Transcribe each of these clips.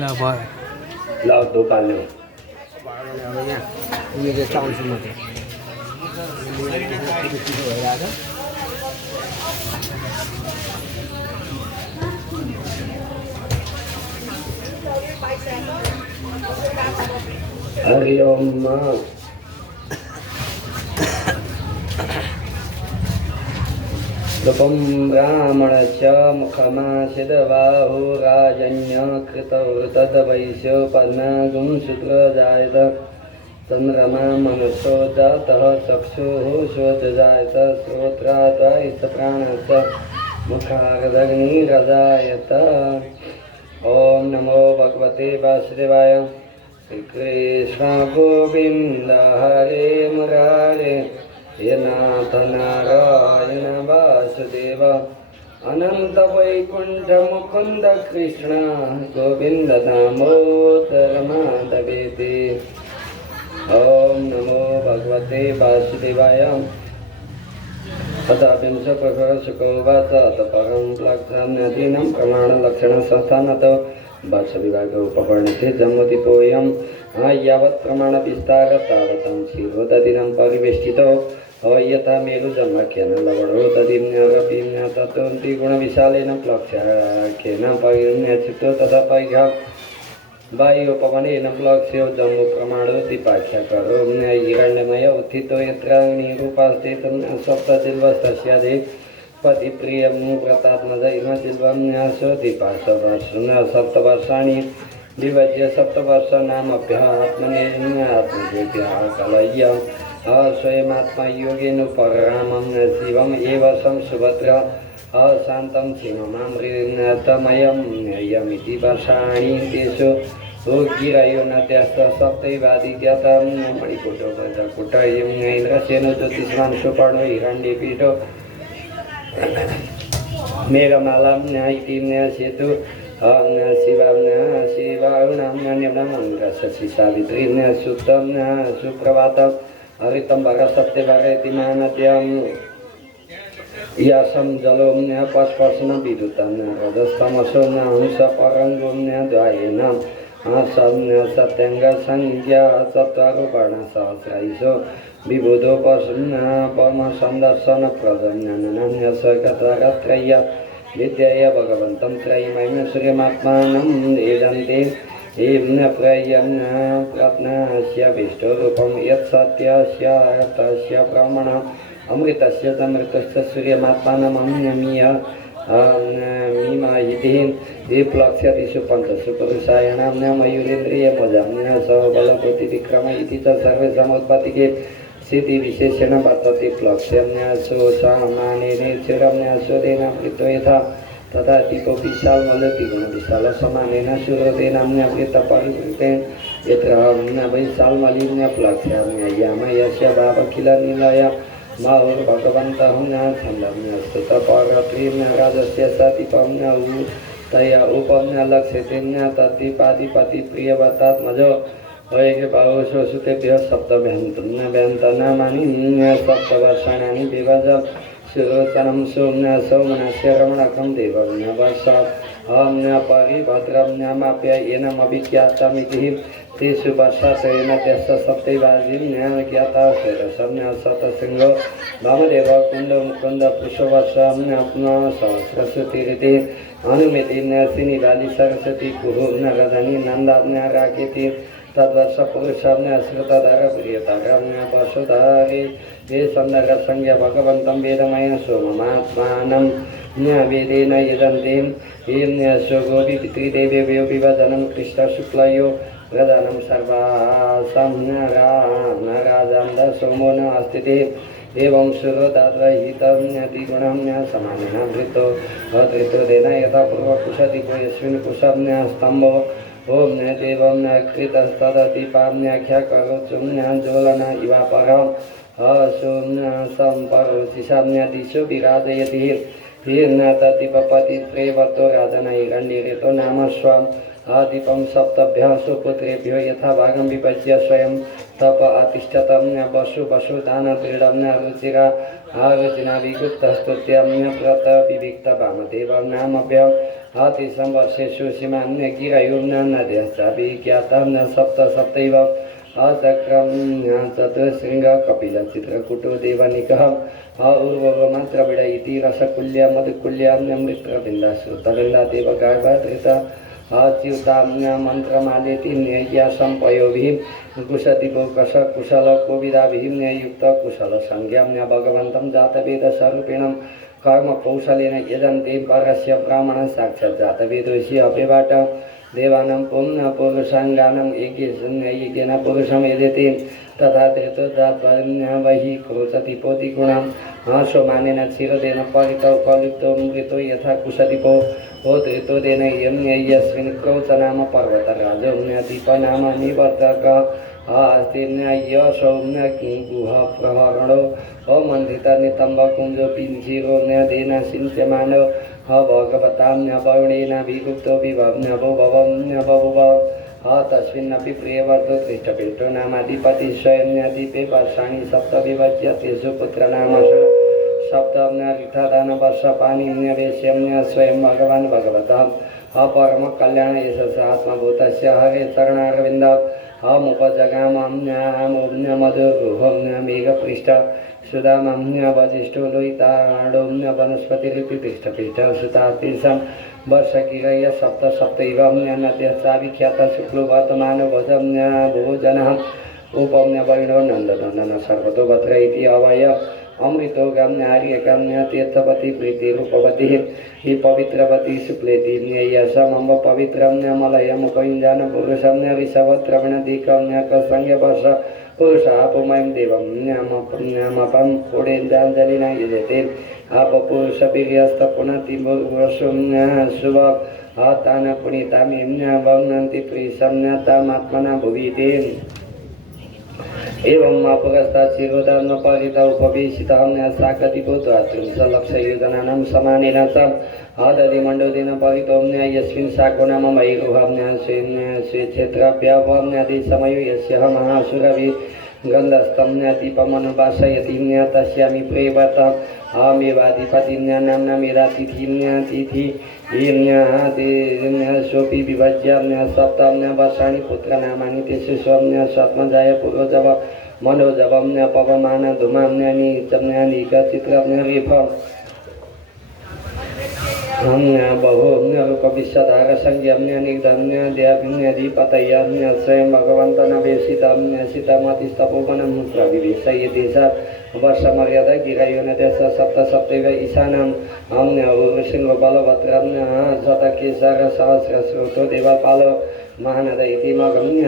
ल भयो ल धोपाल्नु अब यहाँ उयो चाहिँ चाउँछु म चाहिँ भइरहेको हरि ओम रूपं ब्राह्मणस्य मुखमासिदबाहु राजन्य कृतौ तद्वैश्यो पद्मागुं शूद्रजायत चन्द्रमा मनुष्यो जातः चक्षुः शोचजायत श्रोत्राद्वैश्च प्राणश्च मुखारदग्निरजायत। ॐ नमो भगवते वासुदेवाय। श्रीकृष्ण गोविन्द हरे मुरारे हे नाथ नारायण वासुदेव अनंत वैकुंठ मुकुंद कृष्ण गोविंद दामोदर माधवेति। ओम नमो भगवते वासुदेवाय। तथा विंश प्रकर्षकोवाच तपरं लक्षणाधीनं प्रमाणलक्षणसंस्थानतो वात्सविभाग उपवर्णिते जम्मतिपोऽयं यावत् प्रमाणविस्तार तावतं शिरोदधिनं परिवेष्टितो यथा मेरुजन्माख्येन लवणो दधिम्यरपिम्य तत्त्वन्ति गुणविशालेन प्लक्ष्याख्येन परिण्यचितो तथा पैघा वायुपवनेन प्लक्ष्यो जम्मु प्रमाणो दीपाख्याकरो हिरण्यमय उत्थितो यत्र अग्निरूपास्ते सप्तजिल्वस्तस्यादे पतिप्रियं व्रतात्मज इमजिल्वं न्यासो दीपासवर्षं सप्तवर्षाणि विभज्य सप्तवर्षनामभ्यात्मनेऽत्मजेभ्यः कलय्य स्वयमात्मा योगेन परामं शिवम् एव संसुभद्र शान्तं क्षीणमामृतमयं यमिति वर्षाणि तेषु गिरयो नद्यश्च सप्तैवादित्यतं मणिकुटो वज्रकुटयं इन्द्रसेनो ज्योतिष्मान् सुपर्णो हिरण्यपीठो मेघमालां इति सेतु शिवारुणां न्यमनमन्द्रस्य सावित्री सुप्तं सुप्रभातं हरितं भगसत्यभग इति महानद्यां यासं जलो पस्पर्शन विद्युतं रजस्तमसो हंस परङ्गुं द्वायेन सत्यङ्ग संज्ञा चत्वारो वर्णसहस्रैषो विबुधो परमसन्दर्शन प्रदन्यनन्यसकत्रय विद्यया भगवन्तं त्रयीमयं सूर्यमात्मानं एदन्ते एवं प्रयं प्रत्नस्य विष्णुरूपं यत्सत्यस्य तस्य प्रमाणम् अमृतस्य तमृतस्य सूर्यमात्मानमन्यमीय मीमायिति प्लक्ष्यतिषु पञ्चसु पुरुषायणां मयूरेन्द्रियभुजं सबलप्रतिविक्रम इति च सर्वेषामुत्पत्तिके स्थितिविशेषेण वर्तते प्लक्ष्यं सामान्येन चिरं स्वदेन वृत्तो यथा तथा दीपो विशालमलतिगुणविशालसमानेन सूर्यदेनाम्यवृत्तपरिवृतेन यत्र वैशालमलिन्य प्लक्ष्यं यामयस्य भावखिलनिलय माहुर्भगवन्तः छन्दम्यस्तुतपरत्रीं राजस्य सतिपं तया उपं लक्ष्यते तद्दीपाधिपतिप्रियवतात्मजो वैकबाहुषु सुतेभ्यः सप्तव्यन्तनामानि सप्तवर्षाणि विभज सुरोचनं सौमनस्य रमणकं देवं परिभद्रम्याप्य येनमभिख्यातमिति तेषु वर्षाशयेन त्यस्य सप्तैवाजिं ज्ञाता शतसिंहो वामदेव कुण्ड मुकुन्द पुष्पवर्षं सहस्रश्रुतिरिति अनुमिति श्रीनिवाली सरस्वती कुरु रजनी नन्दाज्ञा राकेति तद्वर्ष पुरुषं श्रुतधर प्रियतरं वसुधारे ये सन्दर्भ संज्ञा भगवन्तं वेदमय सोममात्मानं वेदेन यजन्ति गोपी पितृदेव्यो विभजनं कृष्णशुक्लयो प्रधानं सर्वासां राजान्द सोमो न अस्ति एवं सुरोदाद्वहितं द्विगुणं समानेन वृत्तो धृतो यथा पूर्वकुशदीपो यस्मिन् कुशं स्तम्भो ओम देवं कृतस्तदीपाख्याकरोचुं ज्वलन इवापरं हसुं सम्परोचिषादिषु विराजयति तदीपपतित्रेवतो राजनैरण्यरेतो नाम स्वम् आदीपं सप्तभ्यः सुपुत्रेभ्यो यथा भागं विभज्य स्वयं तप अतिष्ठतं वसु दानक्रीडं रुचिरा आरुचिना विगुप्तस्तुत्यं प्रत विविक्त वामदेवं नामभ्यं तेषां वर्षेषु सीमान्य गिरयुम्न नद्यश्चापि ज्ञातं सप्त सप्तैव चक्रं चतुशृङ्ग कपिलचित्रकूटो देवनिकः उर्वमन्त्रविड इति रसकुल्य मधुकुल्य मृत्रबिन्दाश्रुतबिन्दा देवगार्भधृता च्युतां मन्त्रमालेति न्यय्या सम्पयोभिः कुशदीपो कश कुशल कोविदाभिः युक्त कुशल संज्ञां भगवन्तं जातवेदस्वरूपिणं कर्म कौशलेन यजन्ते परस्य ब्राह्मण साक्षात् जातवेदोषि अपेबाट देवानां पुरुषाङ्गानां यज्ञेन पुरुषं यजते तथा धृतोदात्वहि क्रोचति पोतिगुणां सोमानेन क्षीरदेन परितो कलुप्तो मृतो यथा कुशदीपो धृतोदेन यस्मिन् क्रोच नाम पर्वतराजो दीपनाम निवर्तक अस्ति यशौम्य गुह प्रहरणो अमन्त्रित नितम्बकुञ्जो पिञ्जिरो देन सिञ्च्यमानो भगवतां वरुणेनाभिगुप्तो विभवो भवं बभुव तस्मिन्नपि प्रियवर्तो कृष्णपिण्डो नामाधिपति स्वयं वर्षाणि सप्त विभज्य तेषु पुत्रनामसु सप्तम वर्षपाणि वेश्यं स्वयं भगवान् भगवतः परम कल्याण यशस् आत्मभूतस्य हरे चरणारविन्द मुपजगामम्य मधुरुहं मेघपृष्ठ सुदामम्य वजिष्ठो लोहिताडोम्य वनस्पतिरिति पृष्ठपृष्ठ सुतातीर्षं वर्षगिरय सप्त सप्तैव नद्यश्चाविख्यात शुक्लो वर्तमानो भजम्य भोजनः उपम्य वैणो नन्दनन्दन सर्वतो भद्र इति अवय अमृतो गम्यार्यगम्य तीर्थवती प्रीतिरूपवती हि पवित्रवती शुक्लेति न्ययसमम्ब पवित्रम्य मलय मुखयुञ्जान पुरुषम्य ऋषभद्रवणधिकम्य कसंज्ञ वर्ष पुरुषापुमयं देवं न्यामपं पुडेन्द्राञ्जलिना यजते आपपुरुषवीर्यस्त पुनतिमुर्वशुम्य शुभ तान पुनीतामिम्य वग्नन्ति प्रीसम्यतामात्मना भुविते एवं अपगस्तात् शिरोधान् परित उपवेशितं साकतिभूतत्रिंशलक्षयोजनानां समानेन च आदधिमण्डोदेन परितो यस्मिन् शाको नाम वैरुहं स्वेक्षेत्राभ्यावम्यादिसमयो यस्य महासुरभि गन्धस्तं दीपमनुभाषयति तस्यामि प्रेवर्त अमेवाधिपतिं नाम्ना मेरा तिथि सोऽपि विभज्य सप्तम्य वर्षाणि पुत्रनामानि तेषु स्वम्य स्वात्मजाय पुरोजव मनोजवम्य पवमान धूमाम्य निगचित्रम्य विभ बहुम्य रूपविश्वधार संज्ञम्य निर्धम्य देवन्यधिपतयम्य स्वयं भगवन्तनवेशितम्य सीतमतिस्तपोवनं प्रविवेशयति स वर्षमर्यादा गिरयोनदेश सप्त सप्तैव ईशानम् सिंहबलभद्रम्य शतकेसर सहस्रश्रोतो देवपालो महानद इति मगम्य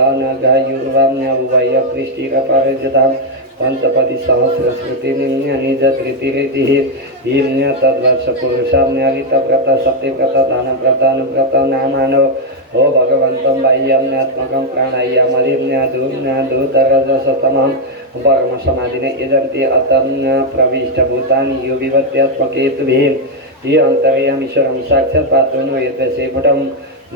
अनघायुर्वाम्य उभय पृष्टिरपरिजताम् पंचपदी सहस्रश्रुतिनिम्य निजधृतिरितिः हिम्य तद्वर्षपुरुषाम्यरितव्रत सत्यव्रत दानव्रतानुव्रत नामानो हो भगवन्तं बाह्याम्यात्मकं प्राणायामलिम्य धूम्य धूतरजसतमं परमसमाधिने यजन्ति अतम्य प्रविष्टभूतानि यो विभत्यात्मकेतुभिः ये अन्तर्यामीश्वरं साक्षात् पात्रो यतसेपुटं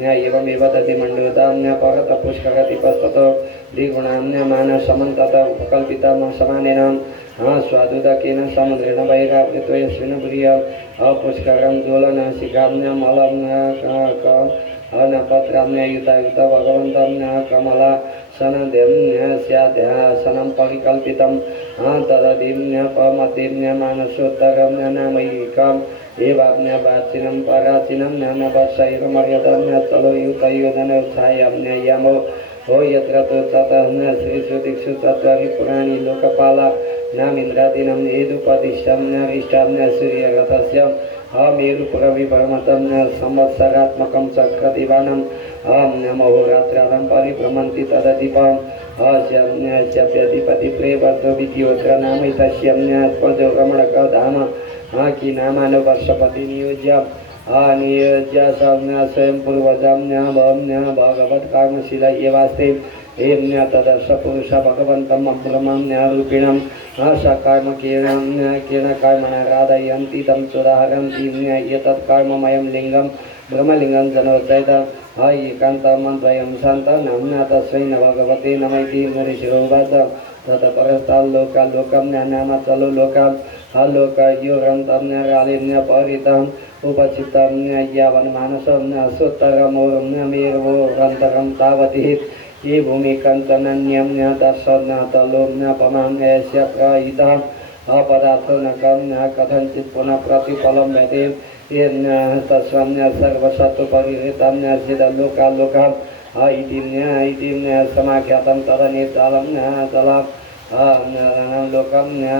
एवमेव दधिमण्डोदाम्य परत पुष्करतिपस्ततो द्विगुणाम्य मानसमन्तत उपकल्पितं समानेन स्वादुदकेन समुद्रेण वैरावृतो यस्मिन् प्रिय अपुष्करं ज्वलनशिखाम्य मलम्य अनपत्राम्य युतायुत भगवन्तं कमला सनदेम्य स्याध्यासनं परिकल्पितं तदधिम्य पमतिम्य मानसोत्तरम्य नामैकम् एवाम्य वाचिनं पराचिनं ज्ञानवर्षैव मर्यादाम्य चलोयुतयोजनोत्साह्यम्य यमो हो यत्र तु ततः श्रीषु दिक्षु चत्वारि पुराणि लोकपाला नामिन्द्रादीनं येदुपदिश्यम्य इष्टाम्य सूर्यरथस्य मेरुपुरविभ्रमतं संवत्सरात्मकं चक्रदिवानं महोरात्रादं परिभ्रमन्ति तदधिपम् अस्याधिपति प्रेवर्तो विद्योत्र नामैतस्यम्यात्मजो रमणकधाम कि नामानो वर्षपति नियोज्य नियोज्य स्वयं पूर्वजाम्य भगवत् कर्मशीला एवास्ते एम्य तदर्श पुरुष भगवन्तं ब्रह्मण्यरूपिणं सकर्म किरण कर्मणा राधयन्ति तं सुधारन्ति एतत् कर्ममयं लिङ्गं ब्रह्मलिङ्गं जनोद्वैत एकान्तमद्वयं शान्त नाम्ना तस्मै न भगवते नमैति मुनिशिरोवाच tata parastal loka lokamnya nama talu lokam haloka yurantamnya ralimnya paritam upaciptamnya yavan manasamnya suttaramurumnya mirvo rantaram tavatihit ye bhumi kantananyamnya tasarna talumnya pamamnya syaprahitam aparatana kamnya kathancit puna pratipalam betim irnya tasramnya sarvasatu pariritamnya sidaloka lokam idimnya samakyatam tarani talamnya talam lokamnya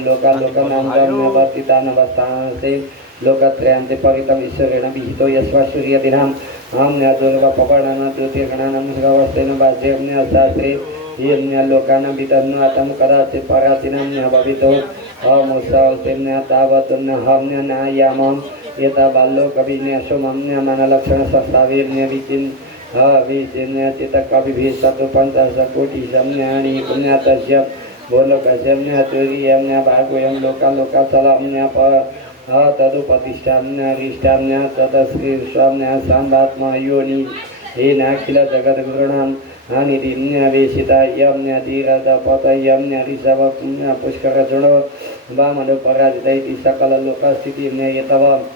lokam namgamnya batitana bastasi lokatriyanti paritam iswarena bihito yasva surya dinam amnya durva papadana tutirkananam sravastena bhasyamnya sastri irnya lokana bitannu atam kadacit paratinamnya babito amusautimnya tabatunnya hamnya nayamam yata ballo kabinya sumamnya manalaksana sastavirnya bikin vicinnya cita kabi satu pantas koti samnya punya tasyam bolo kasyamnya turiyamnya bagu yang lokal salamnya tadu patishamnya rishamnya tata skrisamnya sambat mayoni hina kila jagat gurunam anidimnya vesita yamnya dirada patayamnya risavakumnya puskara jono bamadu paradita iti sakala lokasitimnya yatavam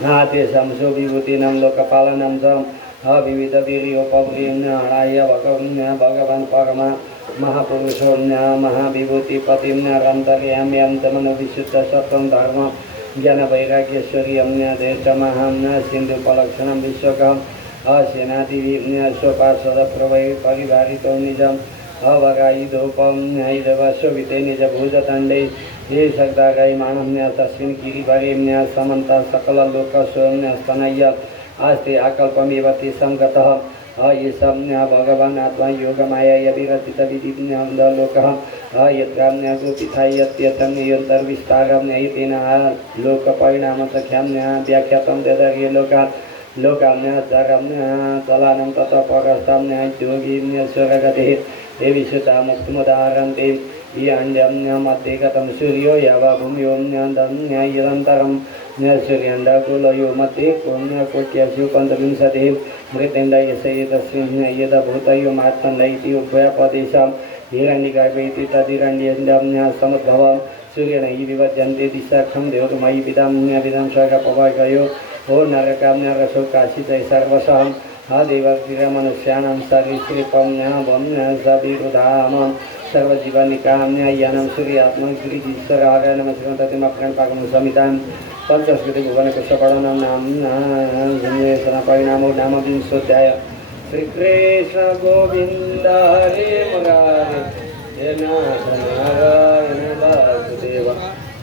nate samso vibutinam lokapalanam sam Vivida Viriyo Pavrimnya Raya Bhagavan Parama Mahapurushonya Mahabhibhuti Patimnya Rantaryamyam Tamana Visuddha Sattvam Dharma Jnana Vairagyaswaryamnya Desha Mahamnya Sindhu Palaksanam Vishwakam Asenadivimnya Swapasada Pravai Parivarito Nijam Avagaidopamnya Idavasvite Nija Bhujatande Ye Sagdagai Manamnya Tasvin Kirivarimnya Samanta Sakala Lokaswamnya Stanaya Asti akal pamivati samgatah ayisamnya bhagavan atma yoga maya yabiratita vidipnya andalokah ayatramnya gopithayat yatamnya yontar vistaramnya itina loka parinama sakhyamnya vyakyatam dadari lokamnya daramnya salanam tata parastamnya yogimnya suragati evishuta muktumudaranti iyandamnya madhikatam suryo yava bhumyomnya damnya ilantaram Suryanda kulayo mati kumya kotyasyu pantavinsati mritenda yasayita srinya yada bhutayo matanda iti ubhaya padesam hirandikaipaiti tadirandiyandamnya samadbhavam suryana ivivajante disakham devatumai vidamnya vidam swaga pavagayo o narakamnya rasukasita sarvasam adevakira manusyanam sarisripamnya vamnya sabirudhamam sarva jivanikam yanam suryatma girijisaraga namaskantati makran pagam samitam Pantaskriti Bhuvana Kushapadanam Namna Janyesana Parinamo Nama Vinsodhyaya Sri Krishna Govinda Hare Murari Janata Narayana Vasudeva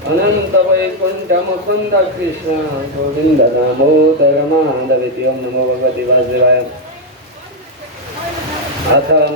Ananta Vaikunta Mukunda Krishna Govinda Namo Taramanda Vityam Namo Bhagavati Vasudevaya Atha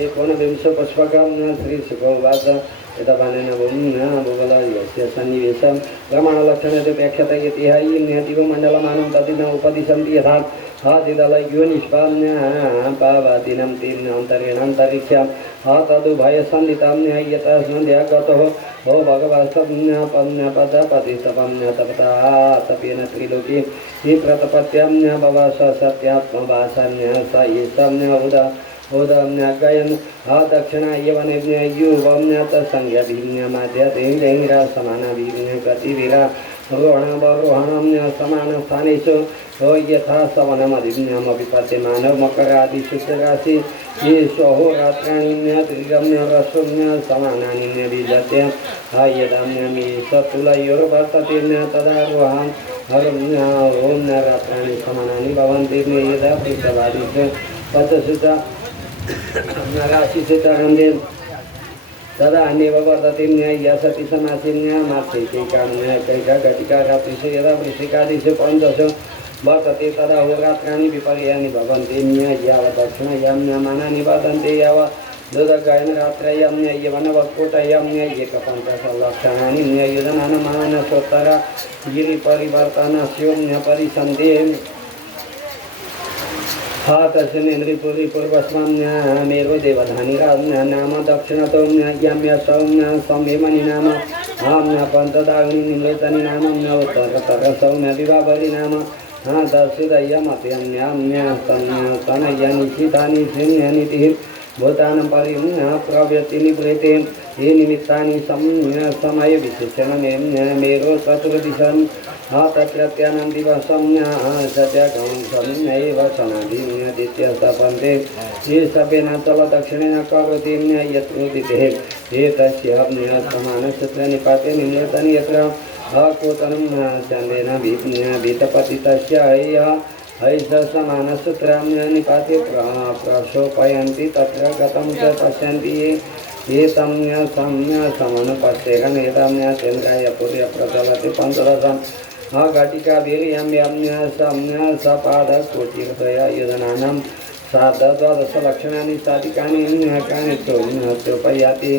Ekona Vimsa Pushpakam Sri Sukhovasa Etapanena Bhumna Bhuvala Yasya Sannivesam Ramana Lakshana Vyakhyata Yatihai Nyativa Mandala Manam Tatina Upadisanti Yathat Hadidala Yunishpamnya Pavatinam Timna Antarinam Tarikshyam Hatadu Bhaya Sanditamnya Yatas Nandya Gatoho O Bhagavastamnya Pamnya Pada Patistapamnya Tapata Tapena Triloki Hipratapatyamnya Bhavasa Satyatma Bhasannya Saisamnya Udamnya Gayan Adakshana Yavanebnya Yuvamnya Tasangya Bhimnya Madhya Tindengra Samana Bhimnya Kativira Rohana Barohanamnya Samana Sthanesu O Yatha Savana Madhimnya Mavipatimana Makaradi Sutrasi Yesho Ratraninya Trigamnya Rasumnya Samananimnya Vijatya Ayadamnya Misatula Yorvatatimnya Tadaruham Harumnya Omnya Ratrani Samanani Bhavantimnya Yada Prisavadisya Patasuta Narasi Sitarandir Tada Aneva Vartatimnya Yasati Samasimnya Matsikamnya Kaika Gatika Ratrisi Yada Prisikadisya Pantasu Bhatati Tada Horatrani Vipariyani Bhavantimnya Yavatakshana Yamnya Manani Bhadanti Yava Dudagayana Ratrayamnya Yavana Vakotayamnya Yekapantasa Lakshananimnya Yudanana Mahana Sotara Giri Parivartana Syomnya Parisantim Hatasyanendri Puri Purvasmamnya Meru Devadhani Ramnya Nama Dakshanatomnya Yamya Saumnya Samyamani Nama Amnya Pantadagni Nimletani Namamnya Uttara Saumnya Vivabari Nama Hatasudaya Matyamnya Amnya Samya Tanayani Chitani Simya Nitihim भूतानं परिं प्रव्यति निवृत्ते ये निमित्तानि समय विशेषण मेरो चतुर्दिशन् तत्रत्यानं दिवसं सत्यकं सम्यैव सनादिन्यदित्य सपन्ते ये सपेन चलदक्षिणेन करोति यत्रोदिते एतस्य समानसूत्र निपाते निम्नतनि यत्र अकोतनं चन्देन भीतपतितस्य ऐष समानसूत्रं निपाते प्रशोपयन्ति तत्र गतं च पश्यन्ति ये समनुपस्येकं एताम्य चन्द्राय पूर्य प्रचलति पञ्चदशम् घटिका वीर्यम्यम्य सम्य सपादकोटिहृदय योजनानां सार्धद्वादशलक्षणानि साधिकानि कानि चोपयाति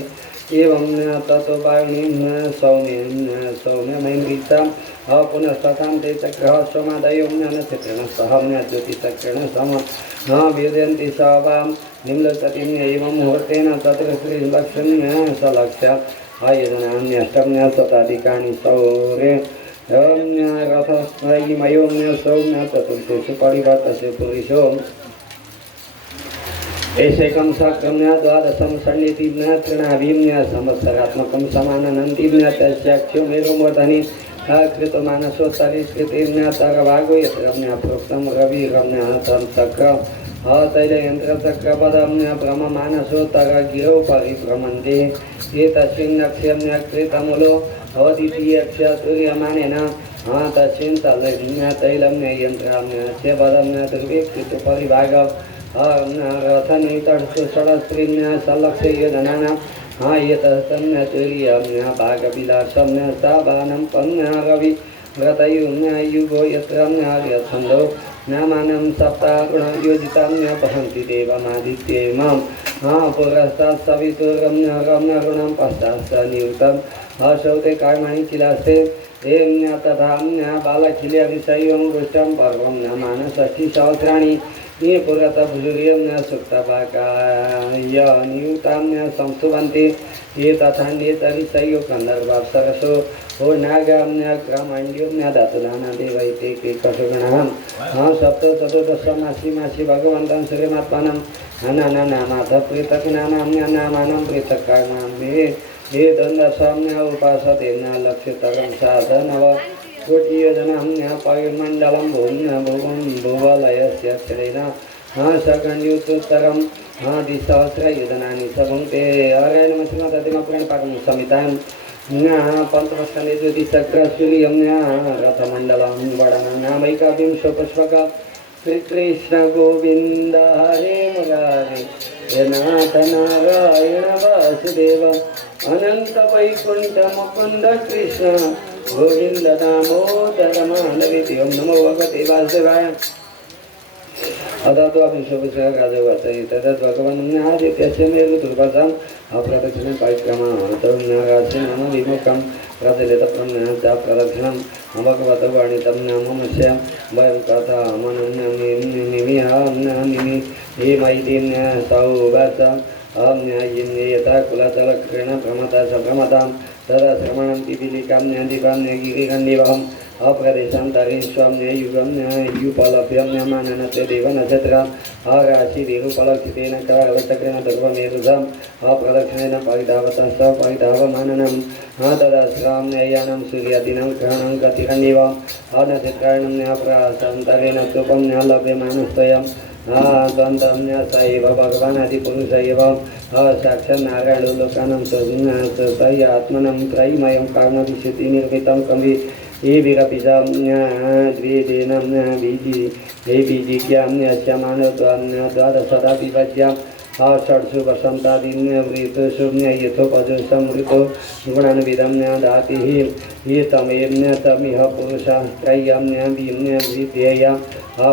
एवं ततो वायुनीं सौम्यमैन्द्रिता पुनस्तथां ते चक्रः समादयो नक्षत्रेण सह ज्योतिचक्रेण सम वेदयन्ति स वां निम्नचतिं एवं मुहूर्तेन चतुर्श्रीलक्ष्म्य सलक्ष्य आयोजनान्यष्टम्य शताधिकानि सौर्य रथस्त्रयीमयो सौम्य चतुर्थेषु परिवर्तस्य पुरुषो एषैकं सक्रम्य द्वादशं सन्निधिं तृणाभिं संवत्सरात्मकं समाननन्तिं तस्याख्यो मेरुमूर्धनि कृतमानसोत्तरीस्कृतिं तरभागो यत्र प्रोक्तं रविरम्य चक्र तैलयन्त्रचक्रपदं भ्रममानसोत्तर गिरौ परिभ्रमन्ते एतस्मिन् नक्ष्यं कृतमूलो द्वितीयक्षतुर्यमानेन तस्मिन् तैलं यन्त्रं च पदं दुर्वीक्षित परिभाग रथनितटस्थु षडस्त्रीं सलक्ष्य योजनानां एतस्तन्यतुर्यं भागविलासं साबानं रवि व्रतयुगो यत्र छन्दो नामानं सप्ताहगुणयोजितां वहन्ति देवमादित्येमां पुरस्तात् सवितुर्गुणं पश्चात् नियुक्तम् असौते कर्माणि किलास्ते तथा बालखिल्यविषयं दुष्टं पर्वं मानषष्ठिसहस्राणि ये पुरतभूर्यं सुक्तपाकाय नियुक्तां संस्तुवन्ति ये तथा नेतरिषयो कन्दर्वाप्सरसो हो नागां क्रमाण्ड्यों दतुदाना देवैते केकसुगुणां सप्त चतुर्दशमासी मासी भगवन्तं श्रीमात्मानं नानानामाथ पृथक् नामानां पृथक् कर्मां ये दन्दसम्य उपासते लक्ष्यतरं साधनव कोटियोजनां पायुर्मण्डलं भुवलयस्य क्षरेण सकण्ड्युत्तरं द्विसहस्रयोजनानि स भुङ्क्ते अराय नमः श्रीमद् संहितां पञ्चमस्कन्धे ज्योतिश्चक्रसूर्यं रथमण्डलं वर्णनं नामैकाविंशो पुष्पक श्रीकृष्ण गोविन्द हरे मुरारे हे नाथ नारायण वासुदेव अनंत वैकुंठ मुकुंद कृष्ण गोविंद दामोदर माधवेति ओम नमो भगवते वासुदेवाय तद् भगवान् आदित्यस्य मेरुदुर्गजम् अप्रदक्षिणं परिक्रमार्थं नाम विमुखं प्रचलितप्रज्ञाच प्रदक्षिणं भगवतो वर्णितं नामस्य वयं कथा मनन्यमिहाम्नि हेमैतिं सौवाच यथा कुलतलक्रीण प्रमता स प्रमतां तदा श्रमणं पिपीलिकां दीपां गिरिकण्डिवहम् अप्रदेशान्तरे स्वं युगं युपलभ्यं माननस्य देवनक्षत्र राशिभिरुपलक्षितेन कालचक्रेण ध्रुवमेरुधम् अप्रदक्षिणेन परिधावतः स परिधावमाननं तदा श्रां यानं सूर्यादीनां ग्रहणं गतिकण्डिव नक्षत्राणां प्रासान्तरेण कृपं लभ्यमानस्त्वयं गन्तं स एव भगवान् आदिपुरुष एव साक्षात् नारायणो लोकानां स्वयं आत्मनं त्रयीमयं कर्मविशुद्धिनिर्मितं कवि ये विरपिजां द्विदेनं बीजी हे बीजिज्ञां श्यमानत्वां द्वादशदा विभज्यां षड्सु वसन्तादीन् वृतुषु यथोपजुषमृतो गुणान्विदं दातिः ये तमेव तमिह पुरुषः त्रय्यं विध्येय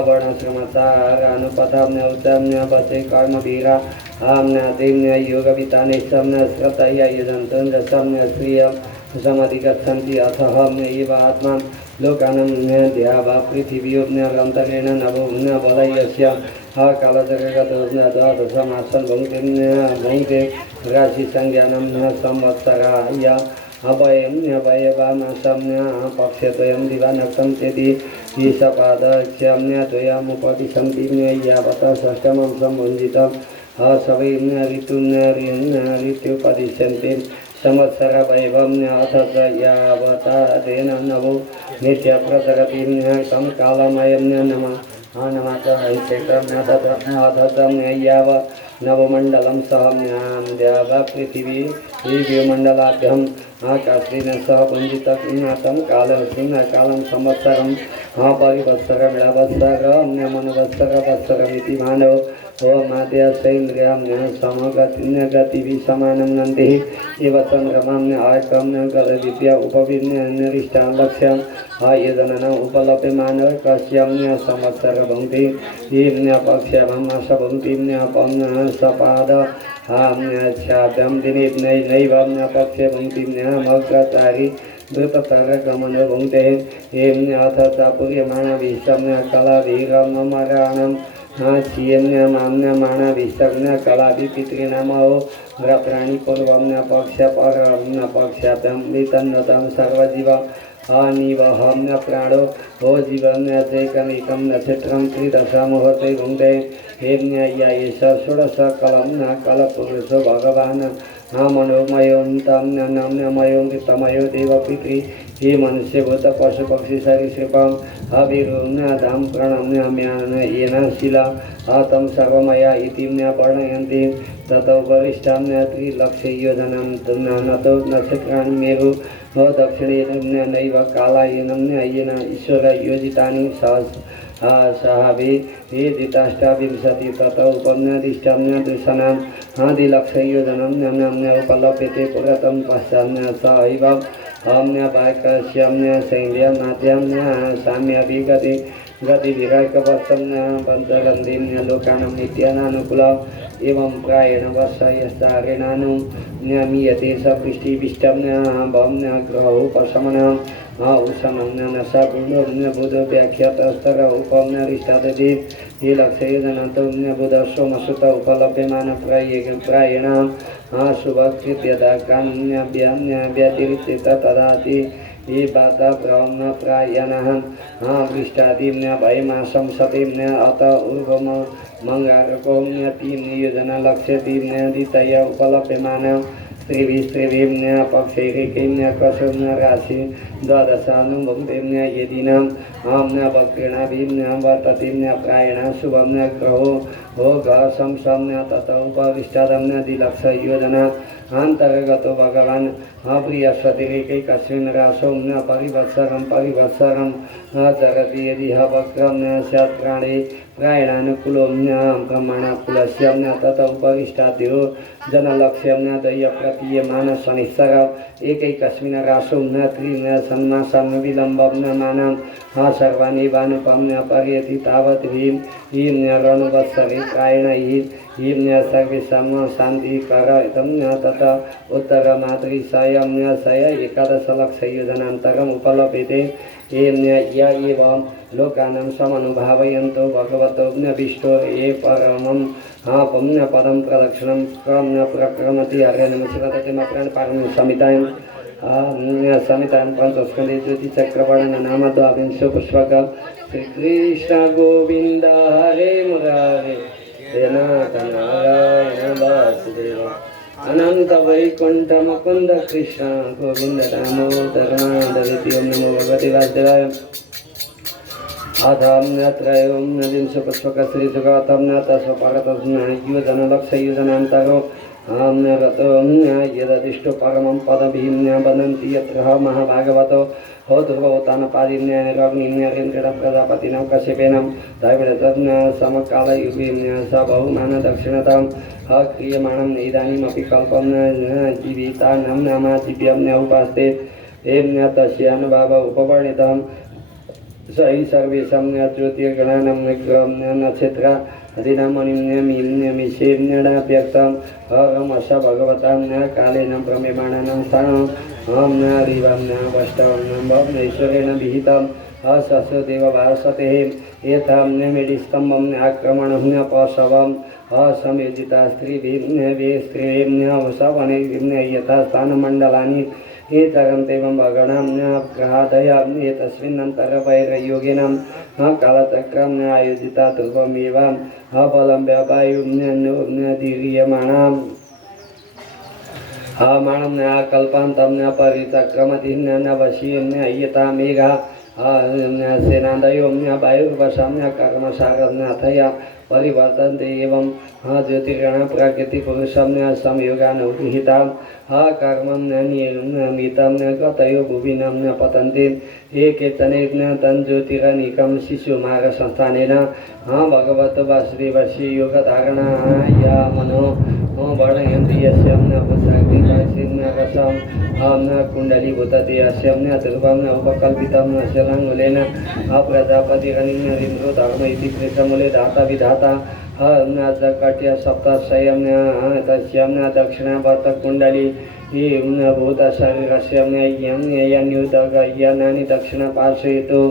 वर्णश्रमसारानुपथं उत्तम पचे कर्मवीरा आम्नातिं योगवितानिशं श्रतया यजन्तं रसं श्रियं समधिगच्छन्ति अथः एव आत्मा लोकानं द्यावा पृथिव्योऽन्तरेण नभो न बलयस्य कालजगतो द्वादशमासं भुङ्क्ते राशिसंज्ञानं न संवत्सराय अभयवामासं पक्षद्वयं दिवानक्तं चेति ईशपादक्ष्यं त्वयामुपतिशन्ति यावत् षष्ठमं सम्भुञ्जितं सवैम्य ऋतुपदिश्यन्ते संवत्सर वैभवम्य अथ च यावता तेन नवो नित्यप्रचरतिम्य तं कालमयम्य नमः नमः च हैचैत्रम्य अथ च याव नवमण्डलं सहम्यां देव पृथिवी दिव्यमण्डलाभ्यम् आकाशेन सह पुञ्जितं कालं संवत्सरं परिवत्सरमिति मानव माद्य सैन्द्रियाम्य समगतिभिः समानं नन्दिः इव चन्द्रमाम्य आयकम्य गतविद्या उपविन्यरिष्टान् लक्ष्यम् आयदनन उपलभ्यमानः कस्याम्य संवत्सर भुङ्क्ति इम्य पक्ष्यमस भुङ्क्तिम्यपम्य सपाद छाभ्यं दिनेप्नैवम्य पक्षे भुङ्क्तिम्यमग्रचारि द्रुततरगमन भुङ्क्ते एम्य अथ चापुर्यमाणभिषम्य कलाभिरमराणम् क्षीयम्य माम्य माणभिषम्य कलाभिपितॄणामो रत्राणि पूर्वम्य पक्षपरम्य पक्षाभ्यं वितन्नतं सर्वजीव अनिवहम्य प्राणो हो जीवम्य चैकनिकं नक्षत्रं त्रिदशमुहूर्ते भुङ्क्ते हेम्य या एष षोडश कलम्य कलपुरुषो भगवान् मनोमयं तं नम्यमयं तमयो देवपितृ हे मनुष्यभूत पशुपक्षी सरीसृपं अविरुण्यधाम प्रणम्यम्यान येन शिला तं सर्वमया इति वर्णयन्ति ततो वरिष्ठाम्य त्रिलक्षयोजनं नतो नक्षत्राणि मेरु दक्षिणेन नैव कालायेन येन ईश्वर योजितानि सहाभिदिताष्टाविंशति ततो उपन्यदिष्टाम्य दृशनाम् आदिलक्षयोजनं नम्य उपलभ्यते पुरतं पश्चाम्य स एव अम्य वाक्यस्याम्य शैल्यमाद्यम्य साम्यभिगति गतिविराकवत्सम्य पञ्चगन्धिम्य लोकानां नित्यानानुकूल एवं प्रायेण वर्षयस्तारेणानुमीयते स पृष्टिविष्टम्य भम्य ग्रहोपशमनम् उष्णम्य नशापूर्णम्य बुध व्याख्यातस्तर उपम्यरिष्टादति ये लक्षयोजनतोम्य बुध सोमसुत उपलभ्यमान प्रायेण शुभकृत्यता काम्य व्यतिरिच्य तदाति ये बाता ब्रह्म प्रायणः वृष्टादिम्य भयमासं सतिम्य अत ऊर्वम मंगारकोम्य तीन योजना लक्ष्यतिम्य दितय उपलभ्यमान स्त्रीभिः पक्षैरिकैम्य कसुम्य राशि द्वादशानुभुक्तिम्य यदीनाम् आम्य वक्रीणाभिम्य वर्ततिम्य प्रायण शुभम्य ग्रहो हो घसंसम्य तत उपविष्टादम्य द्विलक्षयोजना अंतर्गतो भगवान् अप्रियस्वतिरेकैकस्मिन् रासोम्य परिवत्सरं चरति यदि वक्रम्य स्यात् प्राणे प्रायणानुकूलोम्य ब्रह्मणाकुलस्यम्य तत उपविष्टाद्यो जनलक्ष्यम्य दयप्रतीयमान शनिश्चर एकैकस्मिन् रासोम्य त्रीम्य सन्मासम्य विलम्बम्य मानं सर्वाणि वानुपम्य पर्यति तावत् हीम्य रणवत्सरे प्रायणैः हीम्य सर्वेषां शान्तिकरम्य तत उत्तरमातृशयम्य शय एकादशलक्षयोजनान्तरम् उपलभ्यते हेम्य य एवं लोकानां समनुभावयन्तो भगवतोऽभिष्टो ये परमं पुण्य पदं प्रदक्षिणं क्रम्य प्रक्रमति हरे नमः शिवततिमप्राण पारं समितां पंचस्कन्धे ज्योतिचक्रवर्णन नाम द्वाविंशो पुष्पक श्रीकृष्ण गोविन्द हरे मुरारे हे नाथ नारायण वासुदेव अनंत वैकुंठ मुकुंद कृष्ण गोविंद दामोदर माधव ओम नमो भगवते वासुदेवाय आधाम्यत्रयोम्यविंश पुष्पक श्री जुगातम्यतस्वपागतयोजनलक्षयोजनान्तरो आम्यगतोम्य यददिष्टो परमं पदभिम्य वदन्ति यत्र महाभागवतो हो ध्रुवोत्तानपादिन्यग्निन्यरेन्द्र प्रजापतिनां कश्यपेन दैवरत्न समकालयुगीम्य स बहुमान दक्षिणतां क्रियमाणम् इदानीमपि कल्पं जीवितानां नामादिव्यं उपास्ते एम्य तस्यानुभाव उपवर्णितं स हि सर्वेषां ज्योतिर्गणानां नक्षत्र हरिनामनिम्यमिषेम्यडाभ्यक्तं अहमश भगवतां कालेन प्रमेमाणानां स्थानं अहं न रिवाम्य वष्टवैश्वरेण विहितम् असस्यो देवभासतेः एतां मेडिस्तम्भं आक्रमणं पशवम् असंयोजिता स्त्रीभिः स्त्रीभिः सवने यथा स्थानमण्डलानि एतरन्तेवं भगणां ग्रहादयाम् एतस्मिन्नन्तरवैरयोगिनां कालचक्रं आयोजिता ध्रुवमेव बलं व्यावायुं दीर्यमाणाम् माणं कल्पान्तं परिचक्रमतिं नवशीं यता मेघा सेनादयो वायुर्वशं कर्मसारथया परिवर्तन्ते एवं ज्योतिर्गण प्राकृतिपुरुषं संयोगानुगृहीतां कर्मं नियमितं गतयो भुविनं पतन्ति एकेचनेन तज्ज्योतिरनिकं शिशुमार्गसंस्थानेन भगवतो वासुदेवस्य योगधारणाया मनो वर्णयन्ति यस्य पुष्टाग्निरसं कुण्डलीभूतते यस्य ध्रुवं उपकल्पितं शलाङ्गुलेन प्रजापतिरनिन्द्रो धर्म इति कृतमूले दाता विधाता कट्य सप्तशयं तस्यं दक्षिणावर्तकुण्डली भूतशरीरस्य यन्युतगयनानि दक्षिणपार्श्वेतु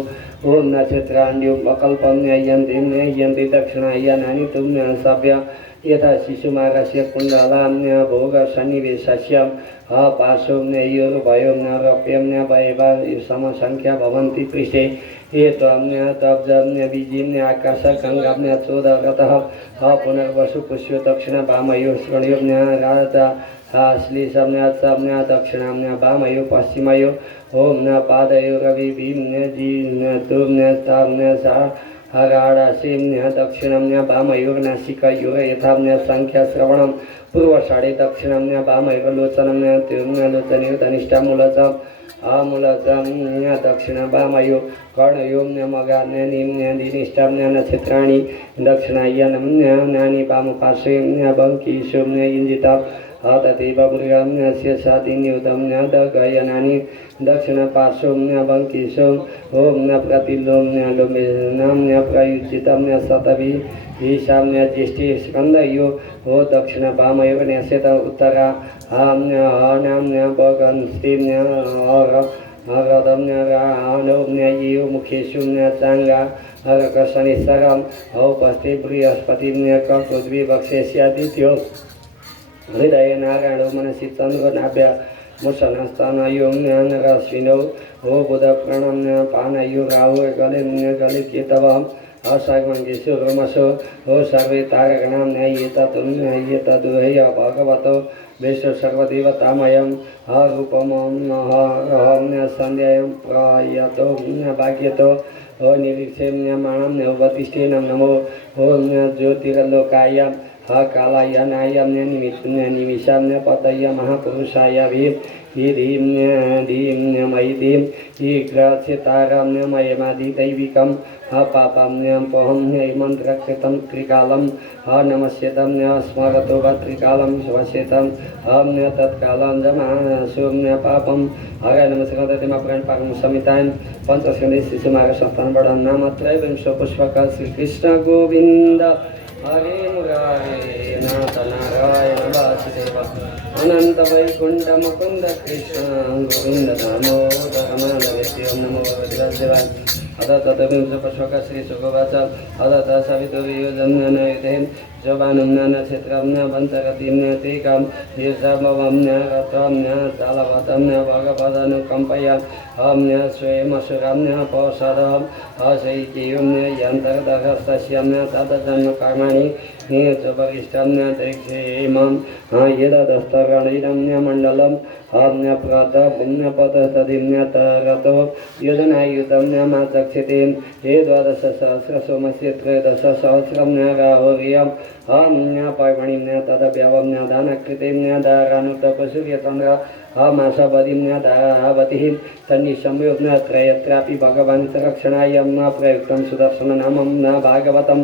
ओम नक्षत्राण्युपकल्पं यन्ति दक्षिणायनानि तुं सभ्य यथा शिशुमार्गस्य कुण्डलां भोगसन्निवेशस्य पार्श्वयोर्भयों रप्यं वैव समसंख्या भवन्ति पृष्ठे ये तब्जं बीजिं आकाशगंगां चोदरतः पुनर्वसु पुष्यो दक्षिण वामयो श्रेणियो राजा श्लीशं दक्षिणां वामयो पश्चिमयो ओम न पादयो रविभिं जीं सा हराडासीं दक्षिणं वामयोर्नासिकयोः यथा संख्याश्रवणं पूर्वषाढे दक्षिणं वामयोर्लोचनं लोचनयो धनिष्ठामूलच आमूलचं दक्षिण वामयो कर्णयो मगानिष्ठां नक्षत्राणि दक्षिणायनं वामपार्श्वे बङ्कीशो इंजिता तथैव मृगस्य साधिन्युतं दगयनानि दक्षिणपार्श्वं बङ्कीशो ओम प्रतिलोम्य प्रयुज्यतं शतभि ईशान्य ज्येष्ठे स्कन्दयो ओ दक्षिण वामयो न्यस्यत उत्तरा नाम्य भगन्स्तिम्य हरदम्य मुखेषु चाङ्गा हरकशनिश्चरम् औपस्थे बृहस्पतिं कर्तुद्विवक्षेष्यादित्यो हृदय नारायणो मनसि चन्द्रनाभ्य मुसनस्तनयो रश्विनौ हो बुध प्रणम्य पानयो राहु गले केतवम् असागमङ्गेषु रोमसो हो सर्वे तारगणां एतदुहेय भगवतो विश्व सर्वदेवतामयं रूपमहं सन्ध्यां प्रयतो भाग्यतो हो निरीक्षेम्यमाणं उपतिष्ठेन नमो हो ज्योतिर्लोकाय कालायनाय निमिषां पतय महापुरुषाय धीं मयि ग्रहतारां मयमादिदैविकं पापाम्यपहं मन्त्रकृतं त्रिकालं नमस्यतं स्मरतो वा त्रिकालं स्वस्यतं तत्कालं जमासुम्य पापं हर नमस्कृतमाप्राणपाकं समितां पञ्चस्कन्धे शिशुमार्गसंस्थानबाट नाम त्रयविंशो पुष्पक श्रीकृष्ण गोविन्द हरे मुरारे नाथ नारायण वासुदेव अनंत वैकुंठ मुकुंद कृष्ण गोविंद दामोदर माधवेभ्यो नमो भगवते अथ तदविंश पुष्पक श्री सुगोवाच अथ सवितुर्यो जन्मनयते जवानुं नक्षत्रं वंशगतिं तेकां ईर्षाभवं रथं चालवतं भगवदनुकम्पया स्वयमसुरं पौषधम् अशैक्यं यन्तर्दहस्तस्यं तदजन्मकर्माणि च वरिष्ठं दीक्षेमं यदस्तरणीरं मण्डलं प्रतपुण्यपतदिन्यतरतो योजनायुतं माचक्षते ये द्वादशसहस्रसोमस्य त्रयोदशसहस्रं राहुर्यं पर्वणिं तदव्यवं दानकृतिं दारानुतपसूर्यचन्द्र मासवधिं दावतिः तन्निशम्यो त्रयत्रापि भगवान् रक्षणाय प्रयुक्तं सुदर्शननामं न भागवतं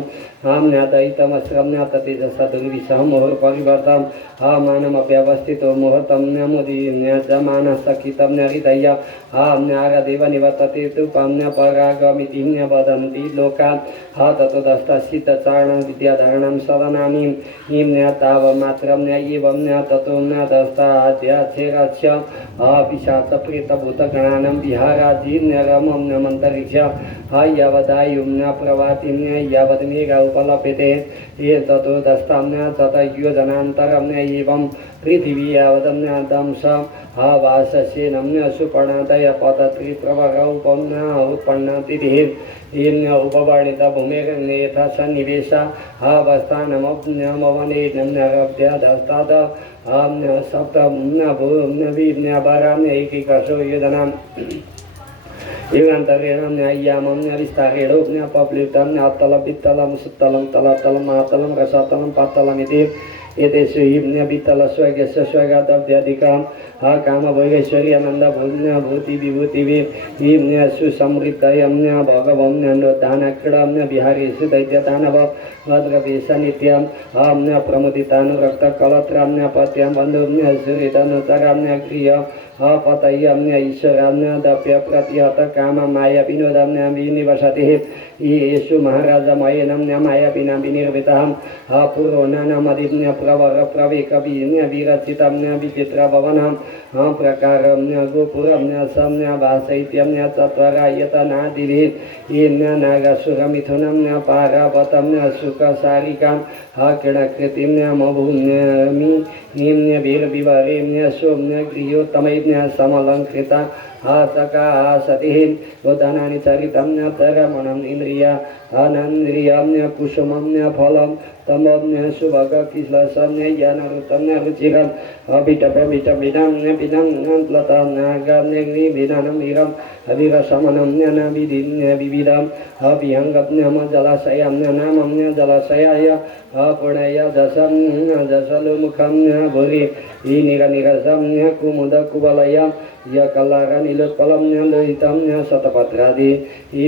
दयितमस्रं ततेजसा दुर्विशः मुहुर्परिवर्तं मानमव्यवस्थितो मुहूर्तं मुदीर्यमानसखितं हृदय नारदेव निवर्तते तूपं परागमिति वदन्ति लोकान् ततोदस्तशितचारणं विद्याधारणं शरणानि तावमात्रं एवं ततो दस्ताद्याच्छेरस्य पिशाचप्रेतभूतगणानां विहाराजीर्णरमं मन्तरिक्ष यावदायुं प्रवातिं यावद्मेघ उपलभ्यते ये ततो दस्तां तत योजनान्तरम् एवं पृथिवी यावदं दंश हा वासस्य नम्य सुपर्णातय पतत्री प्रभगौपम्ना उत्पन्नातिथिः इम्य उपवर्णिता भूमेर् यथा सन्निवेशा हा वस्तानमवने नम्यगभ्यधस्तात् आम्य सप्तम्य भूम्य विम्य वराम्य एकिकशो युधनाम् युगान्तरेण न्याय्यामं विस्तारेणोऽप्य पप्लुतं अत्तलं वित्तलं सुत्तलं तलतलं मातलं रसतलं पातलमिति एतेषु हि वित्तलस्वर्गस्य स्वर्गादव्याधिकं हा कामभोगैश्वर्यानन्दभूतिविभूतिभिः हि सुसमृद्धयं भगवं दानक्रीडां विहारेषु दैत्यदानव भद्रवेशनित्यं हा प्रमुदितानुरक्तकलत्रां पत्यं बन्धुं सुहृदनुतरां गृह अपतय्यम्य ईश्वराम्य दप्य प्रतिहत काम माया विनोदम्य विनिवसति येषु महाराजमयेनम्य माया विना विनिर्मितम् अपूर्वनामदिम्य प्रवर प्रवेकविन्य विरचितम्य विचित्र भवनम् प्रकारम्य गोपुरम्य सम्य भासैत्यम्य चत्वरायतनादिभिः येम्य नागसुरमिथुनम्य पारावतम्य सुखसारिकाम् किणकृतिम्य मभूम्यमि निम्य वीरविवरेम्य सौम्य गृहोत्तमैम्य समलङ्कृता सका सतिः उदनानि चरितं तरमणम् इन्द्रिया अनन्द्रियम्य कुसुमम्य फलं तमम्य सुभग किश्लसम्य ज्ञानरुतम्य रुचिरम् अभिटपविटमिदम्य पिदं प्लतनागम्यग्निभिनमिरम् अविरसमनम्य न विधिन्य विविधम् अभिहङ्गम्य जलाशयम्य नामम्य जलाशयाय अपुणय जसम्य जसलुमुखम्य भुरि निरनिरसम्य कुमुदकुवलयम् यकलारनिलोत्पलम्य लोहितम्य शतपत्रादि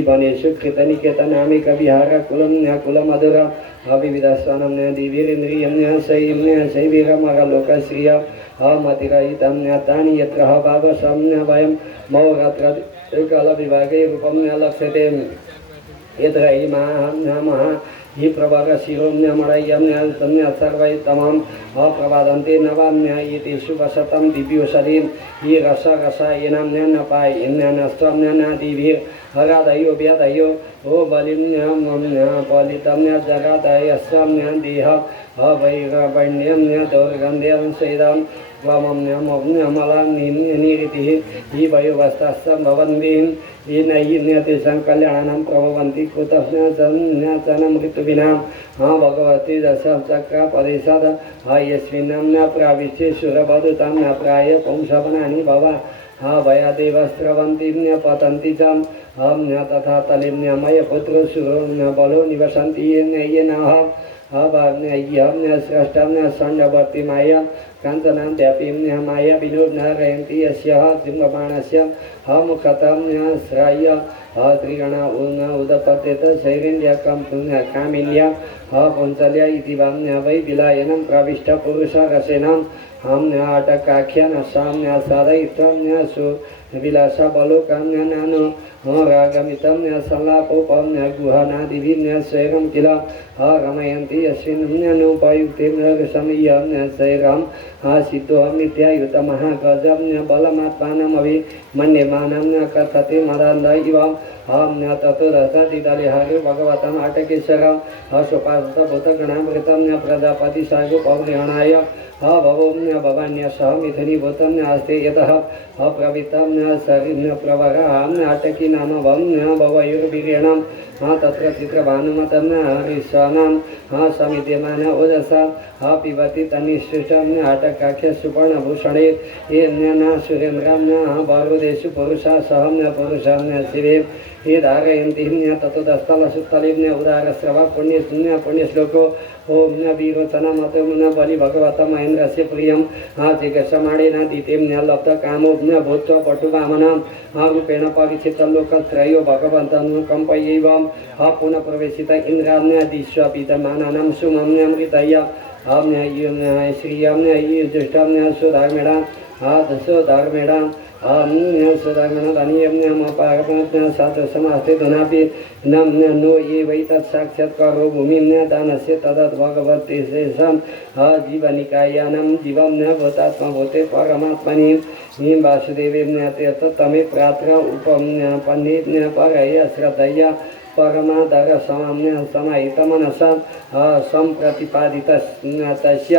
वनेषु कृतनिकेतनामिकविहारकुलम्य कुलमधुर अविविधस्वनम्य दिभिरिन्द्रियम्य शैम्य शैविरमगलोकश्रिय अमतिरहितम्य तानि यत्र भावसम्य वयं मौगत्र कालविभागे रूपम्य लक्ष्यते यत्र इमाः हि प्रभाग शिरोम्यमणयम्य सर्वैतमम् अप्रवादन्ते नवाम्य इति शुभशतं दिव्योषधीं हि रसरसायनम्य नपायन्यनस्त्वम्य नादिभिर्हरादयो व्यादयो ओ बलिम्य पलितम्य जगादयस्वम्य देह अवैरवण्यम्य दौर्गन्ध्यं स्वेदं त्वमम्यमलानिरितिः हि वयोवस्थास्तं भवन्तीं तेषां कल्याणानां प्रभवन्ति कुतः मृत्युविनां भगवती दशचक्रपदेशात् यस्मिन्नं न प्राविश्य सुरवधुतां न प्राय पुंसवनानि भवा भयादेवस्रवन्तीं न पतन्ति च तथा तलिम्यमय पुत्रो सुरो न बलो निवसन्ति येन स्रष्टं षण्डवर्ति माया काञ्चनां द्यापीं माया विनोदनरयन्ति यस्य जिम्बमाणस्य मुखतं श्राय त्रिगणा उदपतेत शैरिन्द्यकं कामिन्या पुंसल्या इति वाम्य वै विलायनं प्रविष्ट पुरुषरसेनां आटकाख्यान साम्य साधयित्वं सु विलासा बलोकाम्य नानो रागमितं संलापोपम्य गुहनादिभिः शैरं किल रमयन्ति यस्मिन्नुपयुक्ते समयं शैरं सिद्धोमित्यायुतमहागजं बलमात्मानमभिमन्यमानं कथते मदान्ध इव ततो दशतिदलिहारो भगवतम् आटकेश्वरं सुपासभूतगणामृतं प्रजापतिसागुपौर्यणाय भवोम्य भवान्य सह मिथुनीभूतं अस्ते यतः अप्रवृत्तं शरीर प्रवरां आटकी नाम वम्य भवयुर्वीर्यणां तत्र चित्रभानुमतं हरिस्वानां समिध्यमान ओजसा पिबति तनिष्ठं आटकाख्य सुपर्णभूषणे येन सुरेन्द्रं बारुदेषु पुरुषा सहं पुरुषं शिवे ये धारयन्ति ततो दस्तलसुत्तलिं उदारस्रवा पुण्यशून्य पुण्यश्लोको ओम वीरोचनमतो बलि भगवत महेन्द्रस्य प्रियं चिकित्समाणेन दितें लब्ध कामोऽप्य भूत्वा पटुवामनं रूपेण परिचितलोकत्रयो भगवन्तनुकम्पयैव पुनः प्रवेशित इन्द्राम्यदिष्वपितमानानां सुमम्यमृतय श्रियं युजुष्टं सुधर्मेण सुधर्मेण साधुसमास्ते धुनापि नो ये वै तत्साक्षात्कारो भूमिं दानस्य तदत् भगवते शेषं जीवनिकायानं जीवं भूतात्मभूते परमात्मनि वासुदेवे तमे प्रात्र उपपन्ने परय श्रद्धया परमादर समाहितमनसा सम्प्रतिपादितस्य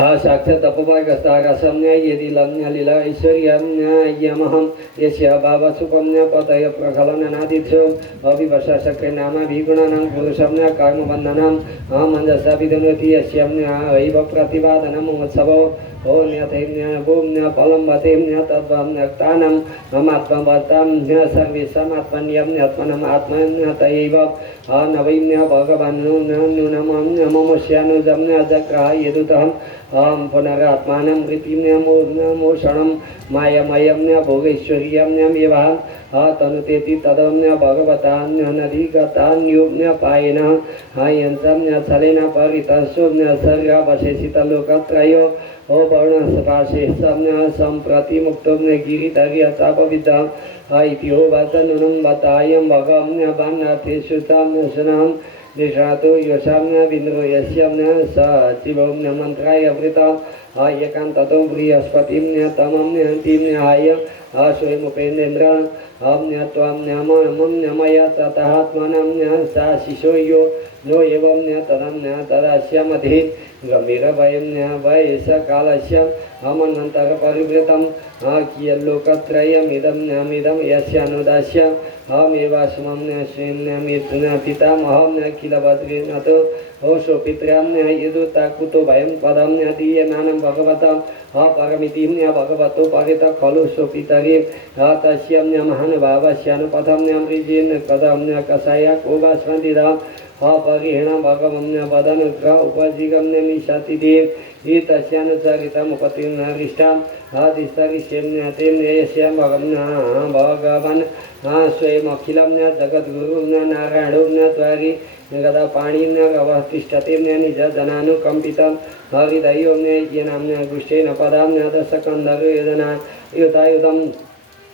हा साक्षात् अपवागस्तारसम्य यदि लम्य लीला ऐश्वर्यमहं यस्य भावसुपम्य पतय प्रखलननादिथ्यो अविवशक्रे नामाभिगुणानां पुरुषम्य कर्मबन्धनाम् अहमञ्जसा विदुनोति यस्यम्य एव प्रतिपादनमुत्सवो न्यथैम्य भूम्य फलम्बतेम्य तद्वम्यक्तानां ममात्मवर्ताम्य सर्वेषामात्मन्यम्यत्मनम् आत्मन्यत एव नवैम्य भगवान् नूनमम्य ममुष्यानुजम्य जग्रह यदुतहम् पुनरात्मानं रीतिम्यमूर्षणं मायमयम्य भोगैश्वर्यम्यमेव तनुतेति तदम्य भगवतान्यनधिगतान्युम्य पायेन यन्त्रम्य छलेन परितस्सुम्य सर्गावशेषितलोकत्रयो वर्णसपाशेषम्य सम्प्रति मुक्तम्य गिरितर्यतापविद्धम् इति होवाचनूनं बतायं भगम्य बान्नार्थेषु ताम्य सुनम् निशातो योषाम्य बिन्द्रो यस्यम्य सचिवम्य मन्त्राय वृतम् एकान्ततो बृहस्पतिम्य तमम्य हन्तिम्य स्वयमुपेन्द्र अम्य त्वम्यमम्यमय ततःत्मनम्य सा शिशो यो नो एवम्य तदम्य तदस्य मध्ये गम्भीरभयम्य वयसकालस्य अमन्वन्तर परिवृतं कियल्लोकत्रयमिदं यस्यानुदास्य अहमेवास्मम्य श्रीम्य पितामहम्य किल बद्रीनाथो सोपित्र्याम्य यदुता कुतो भयं पदम्य दीयमानं भगवतं परमितिम्य भगवतो परित खलु सोपितरे तस्यम्य महानुभावस्यानुपथम्य मृजिन् कदम्य कषाय को वा स्मन्दिदा अपरिहेण भगवम्य वदनुग्रह उपजिगम्य मिषातिदेव तस्यानुचरितमुपतिर्नरिष्टाम् आदिस्तरिष्यम्य तेम्य यस्यां भगवान् स्वयमखिलम्य जगद्गुरुम्य नारायणोम्य त्वारि गदापाणिम्य गवतिष्ठतिम्य निजजनानुकम्पितं हरिदयोम्य येनाम्य गुष्ठेन पदाम्य दशकन्धर्वेदना युतायुधम्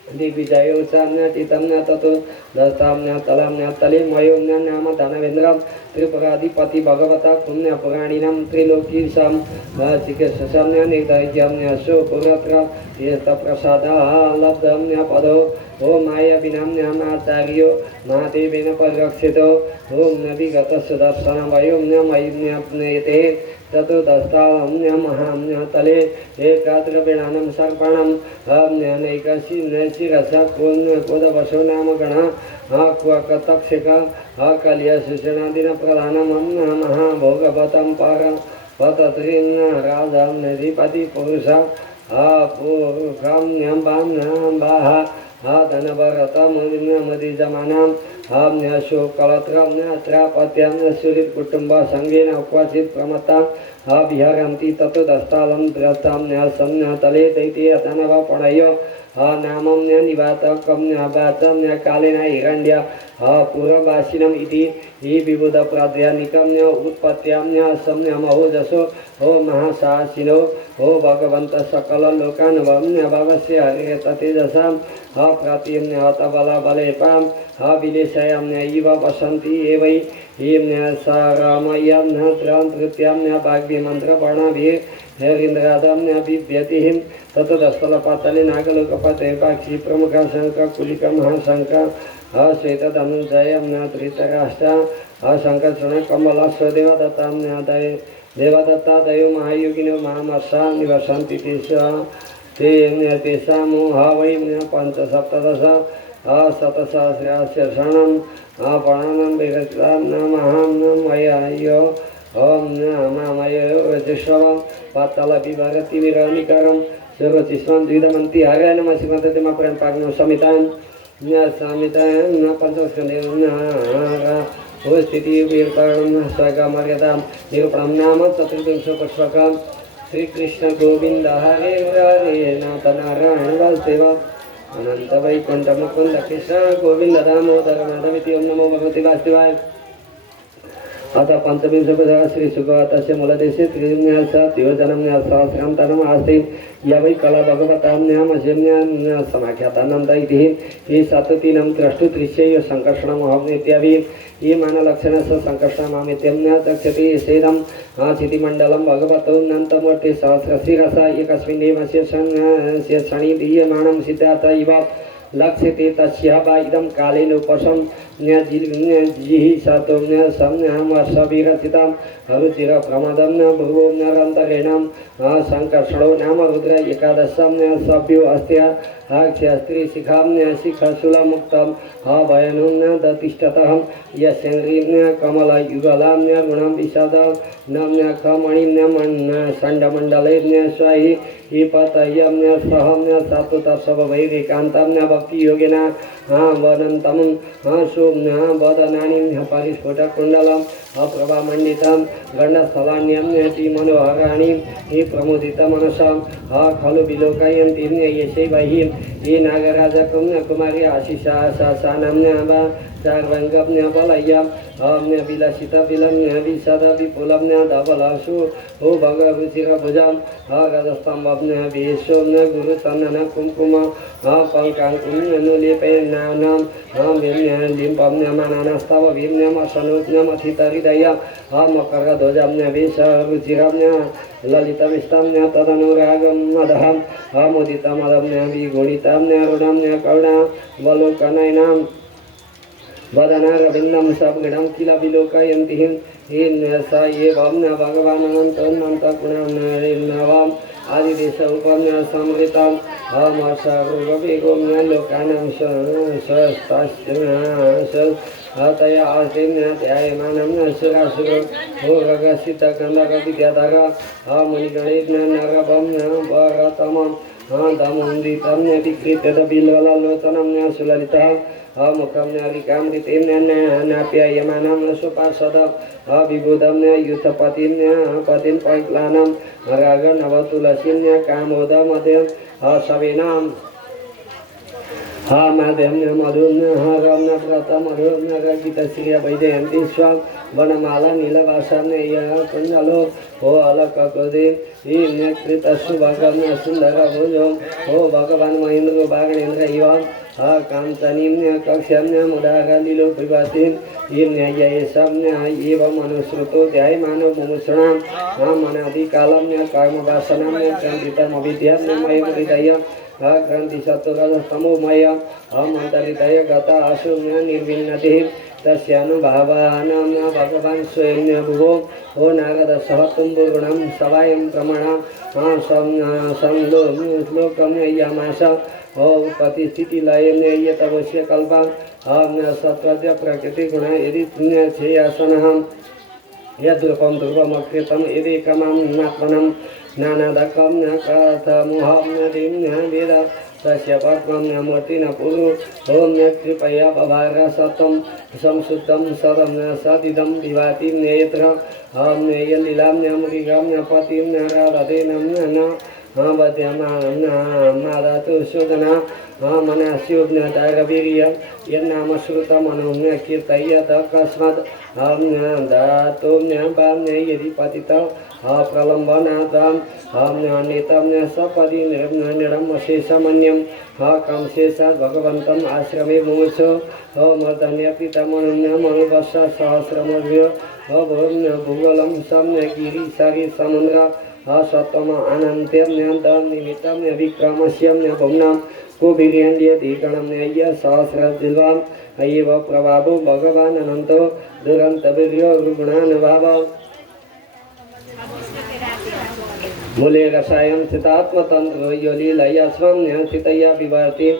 दिग्विजयो चाम्य टीतम्य ततो दस्ताम्य तलम्य तले मयोम्य नाम धनवेन्द्रं त्रिपुराधिपति भगवता पुण्य पुराणिनां त्रिलोकीशं चिकित्सम्य निर्दयम्य सुपुरत्र यस्तप्रसादः लब्धम्य पदो ॐ मायाविनाम्यमाचार्यो महादेवेन परिरक्षितो ॐ नविगतसुदर्शनवयोम्य मयिम्यप्नेते चतुर्दस्ताम्य महाम्य तले एकाद्रविणानं सर्पणं नैकशिरसा कोदवशो नाम गणः क्वकतक्षिक कलियसूचनादिनप्रधानमं महाभोगवतं परं पतत्रीं राजां नदीपतिपुरुषा पूर्वम्यं बाह धनभरतमदिजमानां शोकलत्रम्यत्रापत्यं सुहृत्कुटुम्बसङ्गेन क्वचित् प्रमत्तां विहरन्ति ततोदस्तालं द्रष्टाम्यसम्यतले दैत्यतनवपणयो नामम्य निवातकम्य वाचम्य कालेन हिरण्य पूर्ववासिनम् इति विबुधप्राध्यानिकम्य उत्पत्त्याम्य सम्यमहोजसो हो महासासिनो हो भगवन्त सकललोकानुभवम्य भवस्य हरिततेजसां प्रतिम्य हतबलबलेपां विलेशयाम्य इव वसन्ति एवै हिम्य सारामयम्य तृतीयाम्य वाग्भिमन्त्रवर्णाभिः हरीन्द्रादम्य बिभ्यतिहिं ततोदस्थलपातले नागलोकपते पाक्षी प्रमुख शङ्ख कुलिक महाशङ्ख श्वेतधनुजयम्य धृतराष्ट्र शङ्खचूर्ण कमलस्वदेवदत्ताम्य देवदत्तादयो महायोगिनो महामर्षा निवसन्ति तेषां वैम्य पञ्चसप्तदश शतसहस्रास्यर्षणं प्राणानं विगतां महामयो ॐ नमयो जिष्वं पातालविभरतिविरनिकरं सर्वचिष्वं द्विधमन्ति हरे नमः श्रीमन्ततिमप्रेमपाग्नो समितां समितां पञ्चस्कन्धेन स्थितिवीरकरणं स्वगमर्यादां निरूपणं नाम चतुर्विंशपुष्पकं श्रीकृष्ण गोविन्द हरे हरे नाथ नारायण वासुदेव अनंत वैकुंठ मुकुंद कृष्ण गोविंद दामोदर माधविति ओम नमो भगवते वासुदेवाय अथ पंचविंशः श्री सुगतस्य मूलदेशे त्रिन्यासद्योजनं सहस्रान्तरम् आस्ति य वै कला भगवताम्यामजम्या समाख्यातानन्द इति ये सततीनं द्रष्टुदृश्ययो सङ्कर्षणमहमित्यादि ये मानलक्षणस्य सङ्कर्षणमामित्यं न दक्षते सेदं चितिमण्डलं भगवतो नन्तमूर्ति सहस्रशिरस एकस्मिन्नेव शेषणि दीयमानं सिद्धार्थ इव लक्ष्यते तस्य वा इदं कालेन उपशं जिहि सतो सम्यहं वर्षभिरचितं रुचिर प्रमदं भुवो निरन्तरेणं संकर्षणो नाम रुद्र एकादशं सभ्यो अस्त्य अक्षस्त्री शिखां शिखशूलमुक्तं भयनं दतिष्ठतः यस्यन्द्रीं कमलयुगलां गुणं विशद नम्य खमणिं षण्डमण्डले स्वाहि पतयं सहं सत्तुतर्षवैरिकान्तं भक्तियोगिन वदन्तं सोम्य वदनानि परिस्फुटकुण्डलं अप्रभामण्डितं गण्डस्थलान्यं मनोहराणि प्रमुदितमनसां खलु विलोकयन्ति यशैवहि ये नागराजकं कुमारी आशिषासानं सर्वंगम्य बलय्यं विलसित विलम्य विशद विपुलं धबलसु हो भगरुचिरभुजं रजस्तम्भं विश्वं गुरुचन्दन कुङ्कुम पङ्काङ्कुलेपेनानां लिम्बं मानस्तव विम्यमसनुज्ञमथितहृदय मकरध्वजं विषरुचिरं ललितमिष्टं तदनुरागं मदहं मुदितमदं विगुणितं रुणं करुणा वलोकनयनं वदनारविन्दं सद्गुणं किल विलोकयन्ति स एवं भगवानन्तगुणान्नवाम् आदिदेश उपं संवृतं सर्ववेगों लोकानां तया आस्तिं ध्यायमानं सुरासुरो भोगसिद्धगन्धर्वविद्याधर मुनिगणैर्नरभं वरतमं दमुदितं विकृत्य बिल्वलोचनं सुललितः मुखं विकामृतिं नाप्यायमानं सुपार्षद विबुधं युद्धपतिं पतिं पैक्लानं रागनवतुलसीं कामोदमध्यं सविनां माध्यम मधुन हरम व्रतम गीतश्रिय वैजयंती स्वाम वनमाला नीलवासन कुंडलो हो अलकदेव कृत शुभगम सुंदर भुजो हो भगवान महेंद्र बागणेन्द्र इव कांचनीं कक्ष्यं मुदागलिलो विभातिं एवं अनुश्रुतो ध्यायमानो मुमुषणां मनादिकालं कर्मवासनां चन्दितमविद्यां मयं हृदयं ग्रंथि सत्वरजस्तमोमय अमन्तरितय गता अशून्य निर्विन्नतिः तस्यानुभावानां भगवान् स्वयं भुवो हो नारद सहतुम्बुगुणं सवायं प्रमाणं श्लोकं यमास हो प्रतिस्थितिलयं यतवश्य कल्पं सत्वद्य प्रकृतिगुण यदि छेयासनः यद्रूपं ध्रुवमकृतं यदेकमात्मनं नानादकं कथमुहं वेद तस्य पद्मं मूर्तिन पुरु ॐ कृपया बभार सतं संशुद्धं सदं सदिदं विभाति नेत्र लीलां मृगं पतिं राधेनं वद्यमादतु सुजना मनास्युज्ञतारवीर्य यन्नाम श्रुतमनुम्य कीर्तय तस्मात् दातुं यदि पतित प्रलम्बनाथं नेतं सपदि निर्मशेषमन्यं कं शेषात् भगवन्तम् आश्रमे मुमुक्षो मर्दन्य पितामनुवर्ष सहस्रमभ्यो भूगोलं सम्यगिरिसरि समुद्र सत्वम अनन्त्यं निमित्तं विक्रमस्यं भुम्नां कुबीर्यन्यधिकणं सहस्रजिल्वाम् एव प्रभावो भगवान् अनन्तो दुरन्तवीर्यो गुणानुभाव मूले रसायन स्थितात्मतंत्र यो लीलया स्वं स्थितया विभाति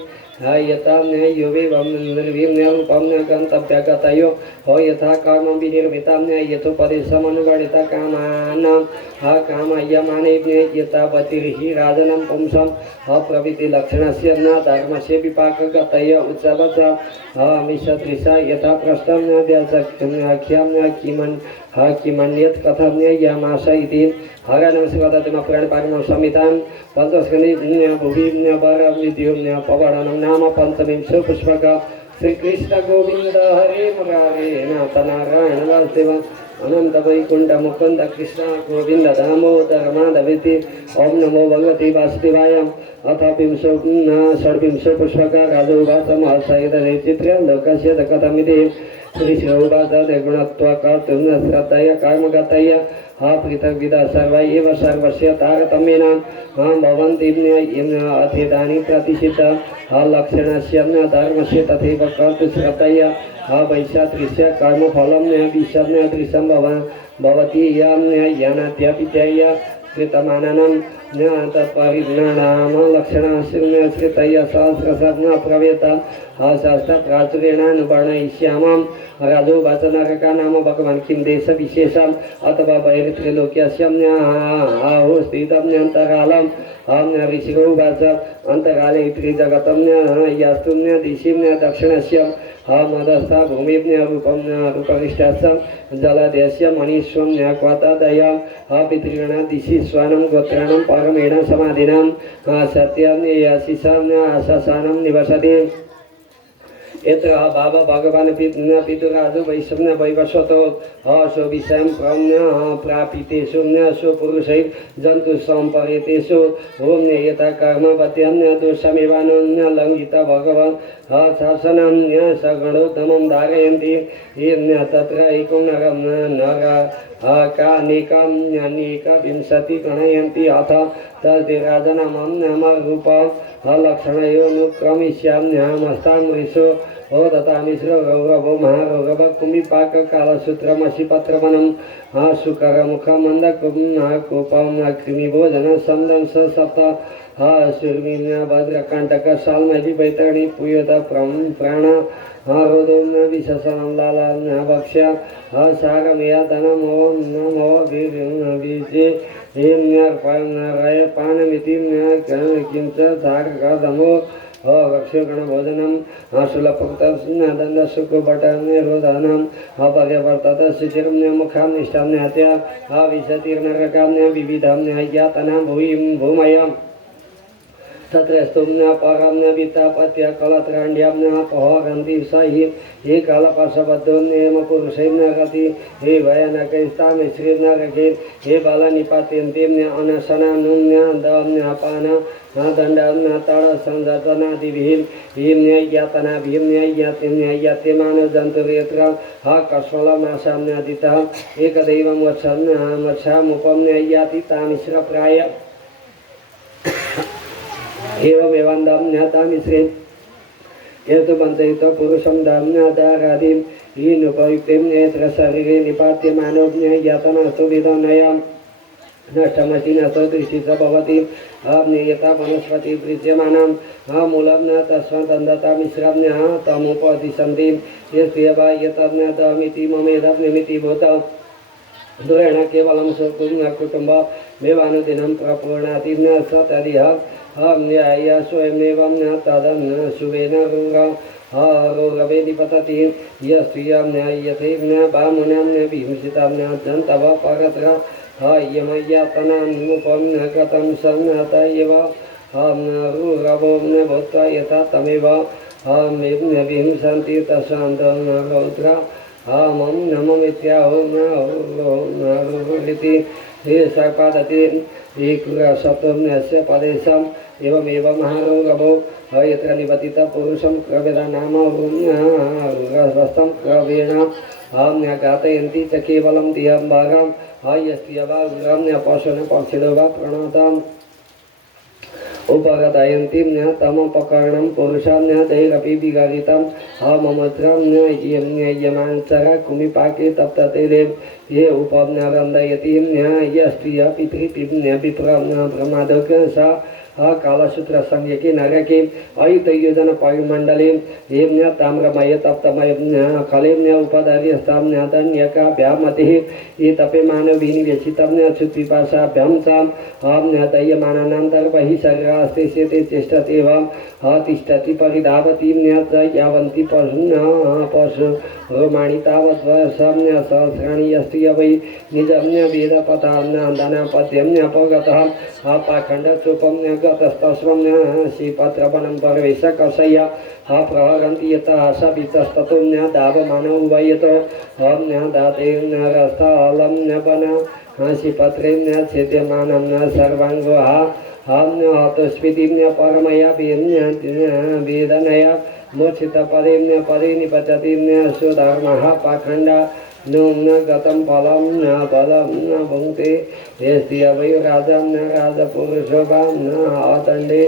यथा युवेवं निर्विम्यरूपं गन्तव्यगतयो हो यथा कर्म विनिर्मितं यथोपदेशमनुगणित कामानां कामयमानेभ्य यथावतिर्हि राजनं पुंसम् अप्रभृतिलक्षणस्य न धर्मस्य विपाकगतय उच्चवच मिषदृशा यथा पृष्ठं व्याख्यां किमन्यत् कथं यमास इति हरणं प्राणपारिणं संहितां पंचस्कन्धे भुवि वरविद्युं पवनं नाम पंचविंशो पुष्पक श्रीकृष्ण गोविंद हरे मुरारे नाथ नारायण वासुदेव अनंत वैकुंठ मुकुंद कृष्ण गोविंद दामोदर माधवेति ओम नमो भगवते वासुदेवाय अथ षड्विंशो पुष्पक राजोवाच महर्षयदे चित्र्यं लोकस्य कथमिति श्रीशिरोवाच गुणत्वकर्तुं श्रद्धया कर्मगतय पृथग्विदा सर्व एव सर्वस्य तारतम्येन भवन्ति अथेतानि प्रतिषिद्ध लक्षणस्य धर्मस्य तथैव कर्तुश्रद्धया हा वैशात्रिस्य कर्मफलं विषम दृशं भवति यानात्यापित्याय कृतमाननं तत्परिज्ञानाम लक्षणाश्रितय सहस्रशब्द प्रवेता शास्त्रप्राचुर्येणानुवर्णयिष्यामः राजो वाचनरका नाम भगवान् किं देशविशेषम् अथवा वैरित्रैलोक्यस्य आहो स्थितम् ऋषिको उवाच अन्तराले त्रिजगतं यास्तु दिशिं दक्षिणस्य मदस्था भूमिं रूपविष्टस्य जलदेशस्य मनीष्वं क्वतदय पितॄणां दिशि स्वानं गोत्राणां परमेण समाधिनां सत्यं यशिषं आशासानं निवसति यत्र बाबा भगवान् पितुराजो वैष्णव वैवस्वतो हसो विषयं प्रापितेषु सुपुरुषै जन्तु सम्परेतेषु ओम यथा कर्मवत्यं दोषमेवानं लङ्घिता भगवान् शासनं सगुणोत्तमं धारयन्ति तत्र एकं नरकानेकाविंशति गणयन्ति अथ तद्राजनामं नाम रूप लक्षणयोनुक्रमिष्याम्यहमस्तामृषो तथा मिश्र गौरव महागौरव कुमिपाक कालसूत्रमसि पत्रवनं सुकरमुखमन्दकोपं कृमिभोजन समदं सप्त सुर्मिन्या भद्रकण्टक शाल्मली बैतरणी पुयत प्राण रोदोम विशेषणं लाला भक्ष्य सागमया धनमो नमो बीजे रय पानमिति किंच सागधमो भक्षगणभोजनं शूलपक्तदण्डसुखभटनिरोधनं पर्यवर्तत शिथिरमुखां निष्ठां न्यात्या विशतिर्नरकां विविधां न्याय्यातनां भूमयां तत्र स्तुम्न परं वित्तापत्य कलत्राण्ड्यां पहगन्ति स हि कलपशबद्धो नेम पुरुषै नरति हे भयानकैस्तामिश्रीर्नरके हे बलनिपात्यन्तीं अनशनानुन्यादन्यापान दण्डान् तडसंजतनादिभिः न्याय्यातनाभिः न्याय्यात्यमानजन्तुर्यत्र कस्मलमाशाम्यादितः एकदैवं वत्सामुपं न्याय्याति तामिश्रप्राय एवमेवं न्यातामिश्रे यतु पञ्चयुत पुरुषं दाम्यादारादिं हीनुपयुक्तिं नेत्र शरीरे निपात्यमानो न्याय्यातनास्तु विधनयाम् नष्टमति न सदृशी च भवति यथा वनस्पति वृज्यमानं मूलं न तस्मदन्धता मिश्रं तमुपदिशन्ति यस्यवा यतज्ञातमिति ममेदमिति भूतं दुरेण केवलं कुटुम्बमेवानुदिनं प्रपूर्णाति न स तदिह न्याय स्वयमेवं न तदं शुभेन रोगवे निपतति यस्त्रियं न्याय्यते न बामुनां न विहिंसितां न जन्तव परत्र यमय्यातनामुपं न कृतं सन्नत एव रुरवो न भूत्वा यथा तमेव विहिंसन्ति तशान्तं न रौद्र मम नममित्याहो न हे सर्पादति सप्तम्यस्य पदेशम् एवमेव महारोगभो यत्र निपतित पुरुषं क्रवेदा नाम क्रवेण घातयन्ति च केवलं तिहं भागं यस्य वा पशुन पक्षिणो वा प्रणताम् उपगतयन्ति तमपकर्णं पुरुषां दैरपि विगलितं ममत्रं यमांसर कुमिपाके तप्तते ये उपनरन्दयति यस्त्रिय पितृप्रमादक सा कालसूत्र संज्ञके नरके अयुतयोजन परिमण्डले हेम्य ताम्रमय तप्तमय खलेम्य उपधार्यस्तां धन्यकाभ्यामतिः ये तपेमानविनिवेशितं क्षुत्पिपाशाभ्यां च दह्यमानानां दर्भैः शरीरास्ते शेते चेष्टते वा तिष्ठति परिधावति यावन्ति पशु रोमाणि तावद्वर्षं सहस्राणि यस्ति वै निजं वेदपथानापद्यम्यपगतः पाखण्डचूपं गतस्तस्वं श्रीपत्रवनं परवेशकषय्य प्रहरन्ति यतः सवितस्ततो दावमानौ वयतो दाते रस्थलं वन श्रीपत्रे छेद्यमानं सर्वाङ्गो हतस्फीतिं परमया वेदनया मूर्छितपदे पदे निपतति सुधर्मः पाखण्डा न गतं फलं न फलं न भुङ्क्ते यस्ति वै राजा न राजपुरुषो वा न अदण्डे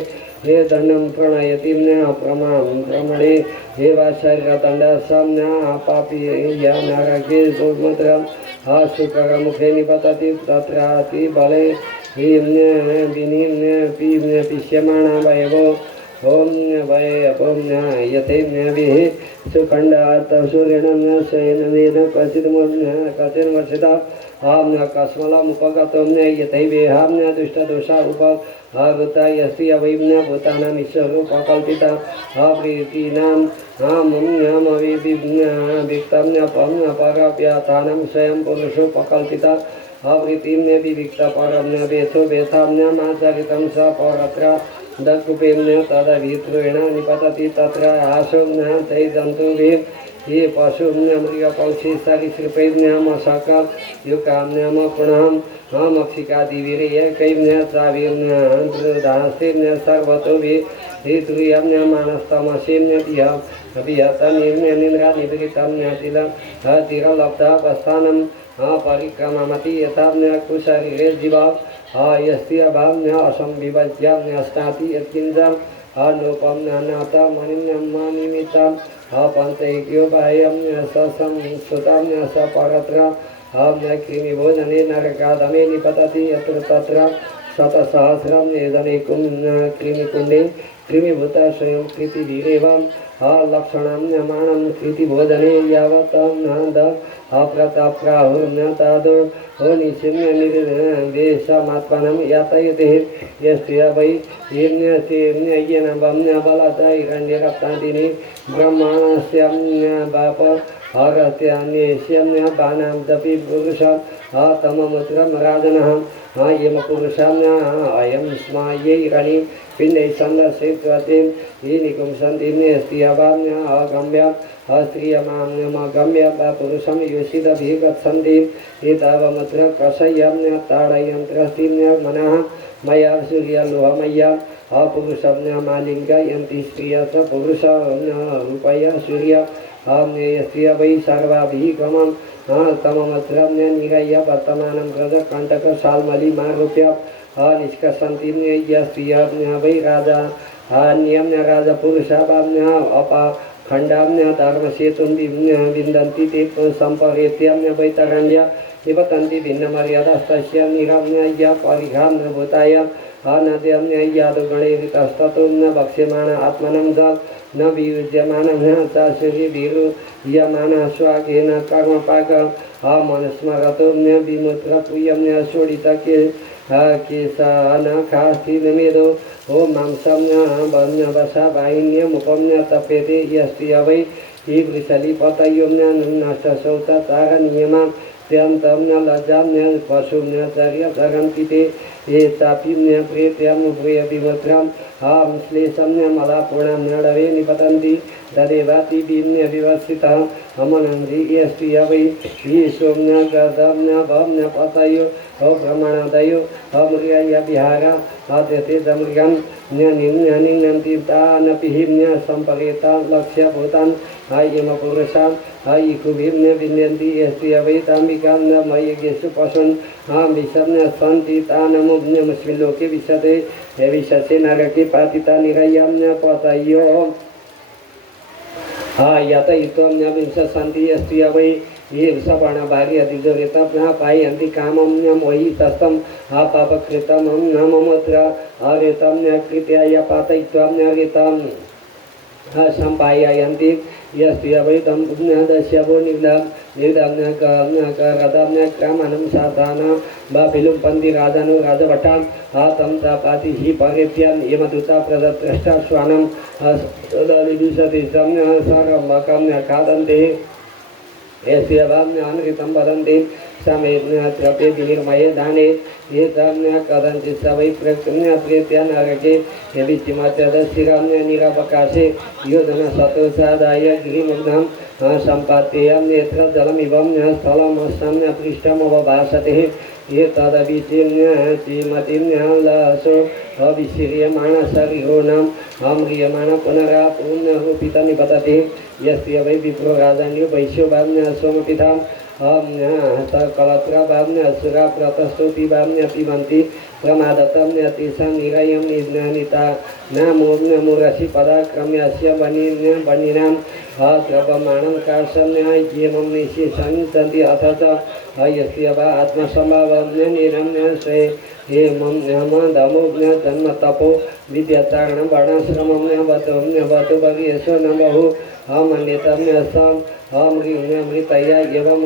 हे दंडम प्रणयति प्रमां प्रमणे हे वाशर्यतंडसं पापी या नरके दुर्मत्रं हा शुक्रमुखे निपतति तत्राति बले ह्रीं विनीं पीं पिष्यमाणा वयवो ओम वै अपम यथेम्यभिः सुखण्डात् सूर्यणं शयनेन क्वचिन् वर्षिता आम कस्मलमुपगतं यथैवेहां दुष्टदोषा उपहृता यस्ति अवैम्य भूतानाम् ईश्वरोपकल्पिता अप्रीतीनाम् विक्तम्यपरव्यथानं स्वयं पुरुषोपकल्पिता अप्रीतिम्य विविक्तपरम्य वेथो वेथाम्यमाचरितं स परत्र दत्कुपेम्य तदभित्रेण निपतति तत्र आशुम्य तैजन्तुभिः ये पशुम्य मृगपक्षी सरीसृपैम्य मशक युकाम्य पुनः मक्षिकादिवीर्य कैम्य चावीम्य दास्यम्य सर्वतोभिः ऋतुयम्य मानस्तमसीम्य विहतनिम्य निन्द्रानिवृतम्य तिरलब्धावस्थानं परिक्रममति यथाम्य कुशरीरे जीवा यस्य भाम्य असंविभज्याम्य स्नाति यत्किञ्जम् अनुपम्य नाथमनिम्यं निमित्तम् पंचैक्यो बाह्यम्य ससंस्कृतम्य स परत्र कृमिभोजने नरकादमे निपतति यत्र तत्र शतसहस्रं निधनेकुं कृमिकुण्डे कृमिभूता स्वयं कृतिभिरेवं लक्षणं यमाणं कृतिभोजने यावतं नन्द अप्रताप्राहुर्नतादो निचिन्य निर्देशमात्मनं यातयते यस्य वै येन बलता हिरण्यरत्नादिनी ब्रह्माण्यस्य बाप हरस्यान्येष्यम्य बाणां दपि पुरुषं तममुत्रं राजनः यमपुरुषां अयं स्मायैरणि पिण्डैः सन्दर्शित्वतिं ये निकुंसन्ति स्त्रियवाम्य अगम्य अस्त्रियमाम्यमगम्य पुरुषं योषितभिः गच्छन्ति एतावमुत्र कषय्यम्य ताडयन्त्रस्तिम्य मनः मया सूर्यलोहमय्या अपुरुषम्य मालिङ्गयन्ति स्त्रिय च पुरुषरूपय सूर्य यस्य वै सर्वाभिः गमं तममत्रम्य निरय्य वर्तमानं व्रजकण्टकशाल्मलीमारोप्य निष्कर्षन्ति यस्त्रिय वै राजा अन्यम्य राजपुरुषावाम्य खण्डाम्य धर्मसेतुं विन्दन्ति ते सम्परेत्यम्य वैतरण्य निपतन्ति भिन्नमर्यादास्तस्य निरम्य परिघां भूताय नद्यम्य यादुगणे ऋतस्ततुं न भक्ष्यमाण आत्मनं च न वियुज्यमानं च सूर्यभिरुह्यमान स्वागेन कर्मपाक मनुस्मरतोम्य विमुत्रपुयम्य शोडितके केशानखास्तिमेदो ॐ मांसं वन्यवशा वाहिन्यमुपम्य तपेते यस्ति वै ईवृषलिपतयोम्य नष्टशौचाचारनियमा त्यन्तम्य लज्जाम्य पशुम्य चर्यचरन्ति ये चापिम्य प्रेत्याम्य भूयविमुद्रां श्लेषम्य मलापूर्णाम्य डवे निपतन्ति तदेवाति विम्य विवसितः अमनन्ति यस्ति वै ईशोम्य गजम्य भम्य पतयो भ्रमणादयो अमृगय विहार आद्यते दमृगं निन्नन्ति तानपिहिम्य सम्परेता लक्ष्यभूतान् यमपुरुषान् इकुभिम्य विन्दन्ति यस्ति वै ताम्बिकां मय्येषु पशून् विषम्य सन्ति तानमुस्मिन् लोके विशते विशसे नरके पातिता निरयम्य पतयो यतयित्वम्य विंशन्ति यस्ति वै ये सवर्णभागे अधिजोरितः पायन्ति कामं मोहि तस्थं पापकृतं नममुत्र अरेतं कृत्याय पातयित्वाम्यरितं सम्पायन्ति यस्ति वै तं पुण्यदस्यवो निर्दम्य क्रमणं साधानं बापिलुम्पन्ति राजानो राजभटान् तं तापाति हि परेत्यं यमदूता प्रदत्तष्टा श्वानं विशति सरम्भकं खादन्ति यस्य वाम्यानृतं वदन्ति समेत्रे विनिर्मये दाने एतम्य कथञ्चित् स वै प्रेत्य नरके यविचिमत्यदशिराम्य निरवकाशे योधनशतोषादाय गिरिमुग्धं सम्पाद्येयं नेत्र जलमिवम्य स्थलमस्सम्य पृष्ठमवभासते एतदभिचिम्य श्रीमतिम्य लसो अविशीर्यमाण शरीरोणां म्रियमाण पुनरापुण्यरूपितं निपतते यस्य वै विप्रो राजन्यो वैश्योवाम्य सोमपितां कलत्रावाम्य असुराप्रतस्तोपिवाम्य पिबन्ति प्रमादतं तेषां निरयं निज्ञानिता नामो मूरसि पदाक्रम्यस्य बनिनां द्रवमाणं कार्षं येमं निशिषन्ति अथ च यस्य वा आत्मसंभावं निरम्य स्वे हेमं दमो जन्म तपो विद्याचारणं वर्णाश्रमं वतु भगेशो न बहु मन्यतं सम् अमृतया एवं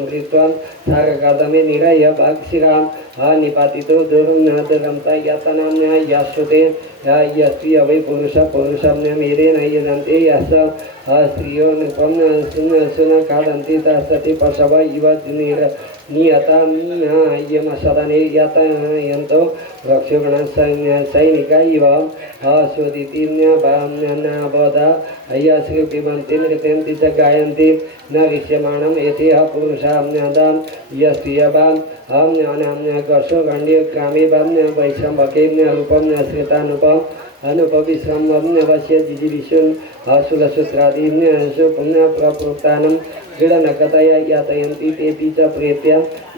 मृत्वं सागकादमे निरय भागशिरां निपातितो दुरं तयतनं यश्रुते यस्त्रिय वै पुरुषं मेरेण यजन्ते यस् स्त्रियो नृपं सुन खादन्ति तस्सति पशव इव नियतां यमसदने यतयन्तो रक्षगण सैनिका इव स्वदिति नावदा यश्री पिबन्ति नृत्यन्ति च गायन्ति न विष्यमाणं यति पुरुषां यस्त्रियवान् गर्षो गण्ड्य ग्रामे वैश्रम्भके रूपं श्रितानुपम् अनुपविश्रमं वश्य जिजीविषुन् सुलसूत्रादि पुनः प्रप्रोक्तानं क्रीडनकतया यातयन्ति तेऽपि च प्रेत्य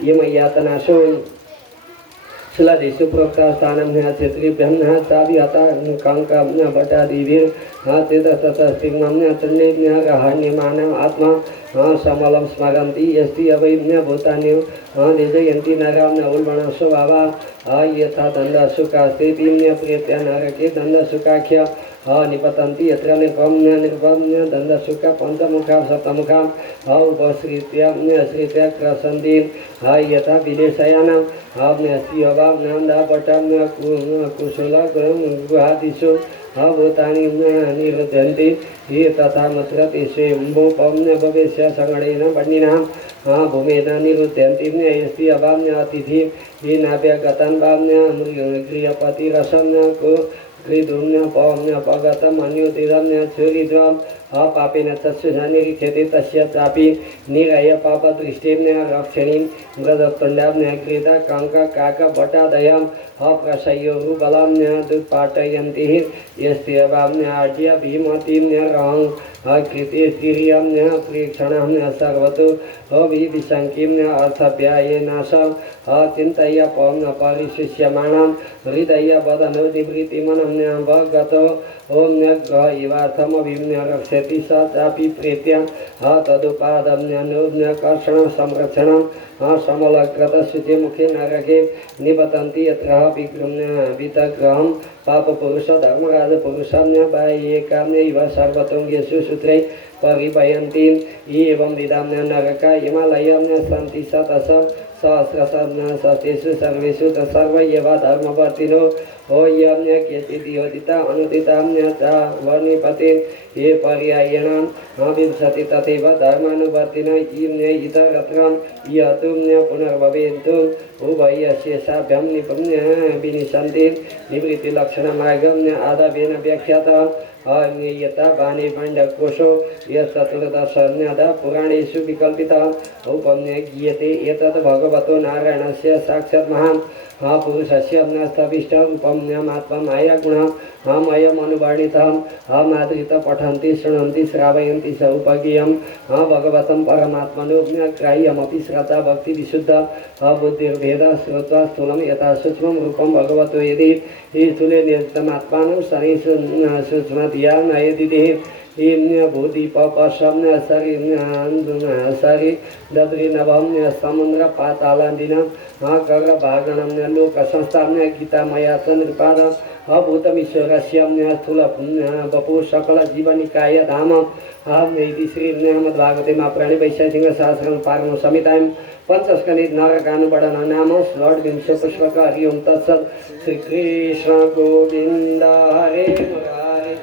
यमयातनाशो शिलादिषु प्रोक्तास्थानं क्षेत्रेभ्यः चाभिहता काङ्का भट्टादिभिर्ततस्तिग्मं चण्डेभ्यः आत्मा समलं स्मरन्ति यस्ति अवैम्य भूतानि निजयन्ति नरां न उल्बणसो भावा यथा दण्डसुखास्ते प्रेत्य नरके दण्डसुखाख्य निपतन्ति यत्र निपम्य दण्डसुखा पञ्चमुखा सप्तमुखा उपश्रित्य क्रसन्ति यथा विदेशयानां कुशल गुहादिषु भूतानि निरुध्यन्ति ये तथा मत्र तेषेम्बोपम्य भवेश्य सगणेन बन्निनां भूमेन निरुध्यन्ति यस्ति अवाम्य अतिथि ये नाभ्यगतं वाम्य गृहपतिरसं कृदुम्य पवम्य पगतम् अन्योतिरम्य चुरिद्वां पापेन तस्य निरीक्षते तस्य चापि निरय पापदृष्टिं रक्षणीं मृदत्तण्डां क्रीता काङ्का काकभटादयं प्रशयोः बलं दुत्पाटयन्ति यस्त्यवाम्याज्य भीमतिं रहं कृते तिर्यं प्रेक्षणं सर्वतो विशङ्किं अर्थव्यायेनाशं चिन्तय पवं परिशिष्यमाणं हृदय वदनो निवृत्तिमनं भगतो ओम ग्रह इवार्थमभिम्य रक्षति स चापि प्रेत्य तदुपादम्य कर्षण संरक्षणं समलकृतशुचिमुखे नरके निपतन्ति यत्र वितग्रहं पापपुरुष धर्मराजपुरुषं बाह्येकाम्य इव सर्वतोङ्गेषु सूत्रै परिवयन्ति एवं विधां नरका हिमालयं सन्ति शतश सहस्रसहस्रेषु सर्वेषु सर्वैव धर्मवर्तिनो यम्य केचिदियोदिता अनुदिताम्य च वर्णिपते ये पर्यायेण विंशति तथैव धर्मानुवर्तिन इतरत्र यतुम्य पुनर्भवेन्तु उभयशेषाभ्यां विनिशन्ति निवृत्तिलक्षणमार्गम् आदवेन व्याख्यातः यथा वाणीभण्डकोशो यत्चतुर्दशन्यदा पुराणेषु विकल्पितः औपम्य गीयते एतत् भगवतो नारायणस्य साक्षात् महापुरुषस्य स्थविष्ट उपम्यमात्ममायागुणः अयमनुवर्णितः मादृत पठन्ति शृण्वन्ति श्रावयन्ति स उपज्ञेयं भगवतं परमात्मनो ग्राह्यमपि श्रद्धा भक्ति विशुद्ध बुद्धिर्भेद श्रुत्वा स्थूलं यथा सूक्ष्मं रूपं भगवतो यदि स्थूले निरतमात्मानं शनि सूक्ष्मधिया नयति भूति पपशं सरि दद्रिनभं समुद्र पातालादिनं गगभागणं लोकसंस्थां गीतामया च नृपाद अभूतमीश्वरस्य स्थूल बपु सकल जीवनिकाय धाम इति श्रीमद्भागवते महापुराणे वैशाखिकसहस्रं पारं संहितायां पंचस्कन्धे नरकानुवर्णनं नाम षड्विंश पुष्पक हरि ओं तत्सत् श्रीकृष्ण गोविन्द हरे मुरारे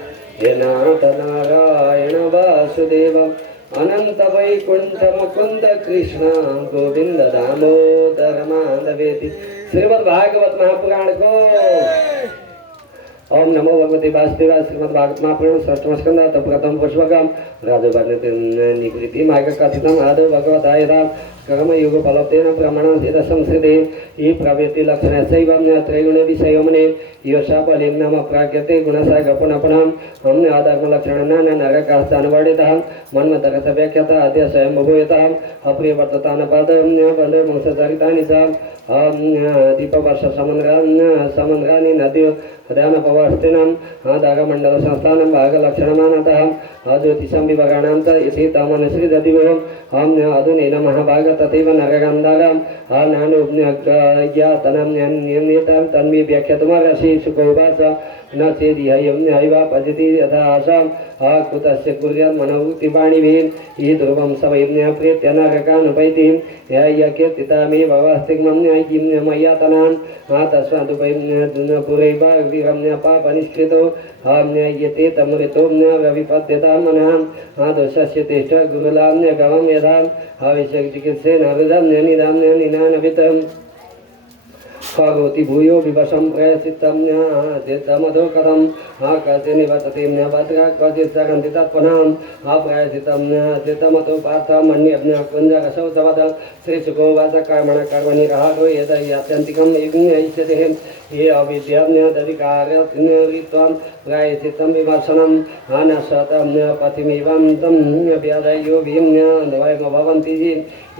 हे नाथ नारायण वासुदेव अनंत वैकुंठ मुकुंद कृष्ण गोविंद दामोदर माधवेति। श्रीमद्भागवत महापुराण को ओम नमो भगवते वासुदेवाय। श्रीमद्भागवत महापुराण षष्ठम स्कंध प्रथम पुष्पकम राजवर्णित निकृति मार्ग कथितम आदौ भगवताय कर्मयोगफलत्वेन प्रमाणान्तेन संस्कृते ये प्रवृत्तिलक्षणस्यैवं त्रैगुणविषयोमने योषाफलेन नाम प्राज्ञते गुणसागरपुनः हमने आधर्मलक्षणानां नरकास्थानवर्णितः मन्मथगतव्याख्याता अद्य स्वयंभूयतः अप्रियवर्ततानपादं बन्धुवंशचरितानि च दीपवर्षसमन्द्रानि नद्यो ध्यानपवस्थिनां दागमण्डलसंस्थानं भागलक्षणमानतः ज्योतिषं विभागाणां च इति तमनुसृजदिवो अधुनेन महाभाग तथैव नरगन्धारं नानुज्ञातनं नियमितं तन्मे व्याख्यातुमर्हसि सुखोवाच न चेदिहैवा पद्धति यथा आशां कुतस्य कुर्यात् मनोक्तिवाणिभिः ये ध्रुवं सवैम्य प्रीत्य नरकानुपैति यकीर्तितामेव वास्तिकमं किं मय्यातनान् तस्मादुपैपुरैवा विरम्य पापनिष्कृतो यते तमृतो रविपद्यतां मनः दोषस्य तिष्ठ गुरुलाम्य गमं यथा आविशचिकित्सेन हृदम्य निधाम्य निनानवितम् करोति भूयो विवशं प्रयचित्तं चित्तमधो कथं कस्य निवर्तते भद्रा क्वचित् सगन्ति तत्पुनः अप्रयचितं चित्तमतो पार्थमन्यज्ञ कुञ्जरसौ तवद श्रीशुकोवाच कर्मण कर्मणि राहो यद यात्यन्तिकं यज्ञयिष्यते ये अविद्याज्ञादधिकारत्वां प्रायचित्तं विमर्शनं अनशतं पथिमिवं तं व्याधयो भीम्य भवन्ति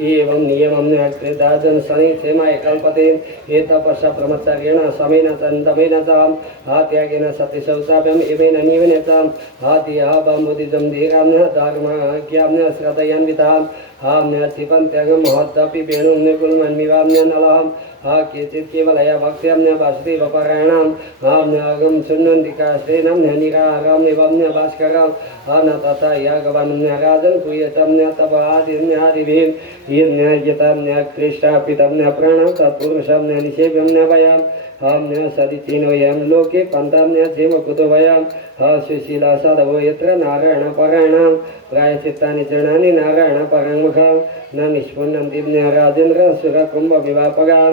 एवं नियमं कृताजन शनि क्षेमाय कल्पते ये तपस्या ब्रह्मचर्येण समेन तन्तमेन च त्यागेन सत्यशौचाभ्यम् एवेन नियमेन च बुद्धिजं धीरां धर्मज्ञां श्रद्धयान्वितां क्षिपन्त्यगं महत्तपि वेणुं निकुल्मन्मिवाम्य नलां केचित् केवलया भक्त्यां वासुदेवपरायणां अगं शृण्वन्ति काश्रेणं निरागं एवं भास्करं न तथा यागवं राजन् क्रियतं तपादिभिः यतं कृष्णापितं प्राणं तत्पुरुषं निषेव्यं न वयं सदिचिन्वयं लोके पन्थं क्षेमकुतो वयं सुशीला साधवो यत्र नारायणपरायणां प्रायश्चित्तानि चरणानि नारायणपराङ्मुखं न निष्पुन्नन्ति राजेन्द्र सुरकुम्भविवापगां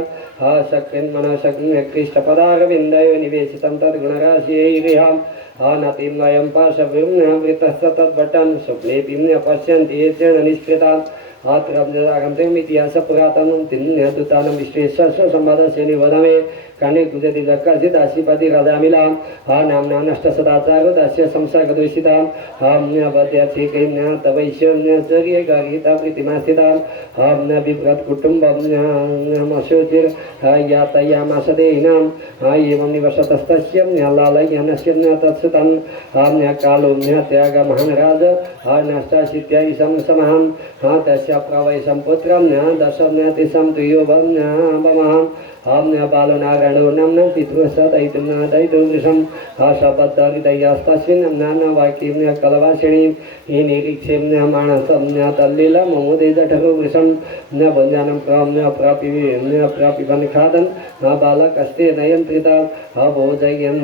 शक्तिन्मनशक्तिकृष्टपदारविन्दयो निवेशितं तद्गुणराशियैरिहां नतिं वयं पाशवृतस्य तद्भटं स्वप्नेऽपि पश्यन्ति ये चरणनिष्कृतां इतिहासपुरातनं तिन्यदुतानं विश्वेश्वर संवादस्य निवदमे काने गुजति जक्कसिदाशिपति रजामिलां नाम्ना नष्टसदाचारो दास्य संसर्गदूषितां वद्याचेकैम्य तवैश्वर्यचर्ये गाहिता प्रीतिमास्थितां विभ्रत्कुटुम्बं मशोचिर् यातयामासदेहिनां एवं निवसतस्तस्य लालयनस्य तत्सुतं कालो त्यागमहाराज नष्टाशीत्यायिषं समहं तस्य प्रवैशं पुत्रं दशं तुयोभमहं बालो नारायणो नम्न पितृसदयितुं दयितुं वृषं शबद्धहृदयस्तस्मिन् नानावाक्यं कलवासिणीं ये निरीक्षें मानसं तल्लीलं ममोदे जठरो वृषं न भञ्जानं प्रापिबन् खादन् बालकस्ते नयन्त्रिता भोजयं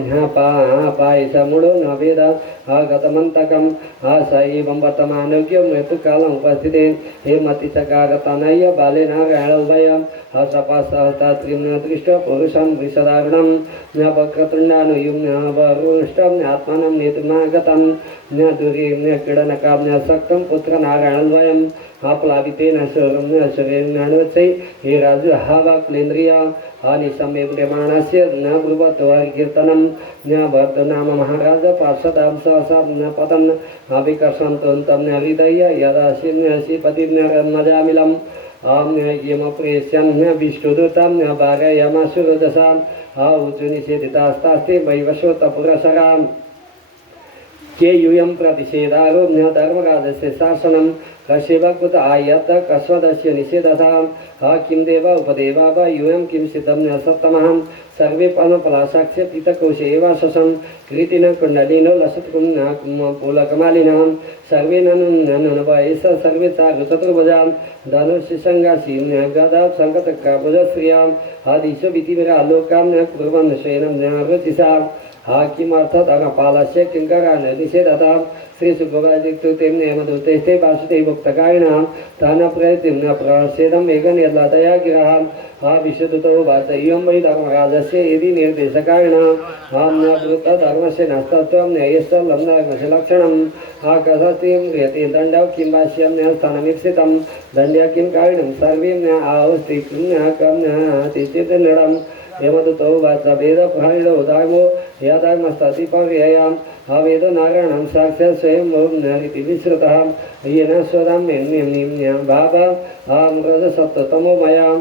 पायसमुडो न वेद गतमन्तकं स एवं वर्तमानोग्यं मृत्युकालम् उपस्थिते हे मतिचकारतनय्य बाले नारायणोभयं सपासहस्रात्रिं दृष्ट्वा पुरुषं विषदारुणं वक्रतुण्डानुयुग्नवरुष्टं आत्मानं नेतुमागतं दूरे क्रीडनकां सक्तं पुत्रनारायणद्वयं प्लावितेन सुरेणान्वत्सै हे राजु हावाक्लेन्द्रिय निशम्यमाणस्य न ब्रुवत्वकीर्तनं न भर्तनाम महाराज पार्षदां सहसा न पतन् विकर्षन्तं हृदय यदा श्रीपतिर्मजामिलम् यमप्रेष्यं विष्णुदूतं भागयमासुरदशां ऊचुनिषेधितास्तास्ते वैवस्वतपुरसराम् के यूयं प्रतिषेधारो धर्मराजस्य शासनं कस्यैवकृत आयत कस्वदस्य निषेधतां किं देव उपदेवा वा यूयं किं सिद्धं सत्तमहं सर्वे पद्मपलाशाक्ष्य पीतकोशे एव शशं कृतिन कुण्डलिनो लसत्कुं पूलकमालिनां सर्वे ननुवयस सर्वे चारुचतुर्भुजां धनुषसङ्गासीं गदा सङ्कतकाभुजश्रियाम् आदिशो विधिविरालोकां कुर्वन् शयनं रुचिषां हा किमर्थत अगपालस्य किंकरान निषेधता श्री सुखवाजिक्तु तेम्ने मधुतेस्ते वासुते भक्तकारिणां तान प्रयतिं प्रसेदं एकं यद्लातया गिरः हा विशुद्धतो वाच इयं वै धर्मराजस्य यदि निर्देशकारिणां हां न वृत्तधर्मस्य नस्तत्वं न्यायस्य लब्धर्मस्य लक्षणं हा कसस्तिं क्रियते दण्डं किं भाष्यं न्यायस्थानमीप्सितं दण्ड्य किं कारिणं सर्वे न्याय आवस्ति किं कं तिष्ठित नृढं यमदुतो वाच वेदप्रहणो धर्मो यधर्मस्तति पर्ययाम् अवेद नारायणं साक्षात् स्वयं भवन्ति विश्रुतः येन स्वदां निम्न्यां भावः रजसत्तमोमयां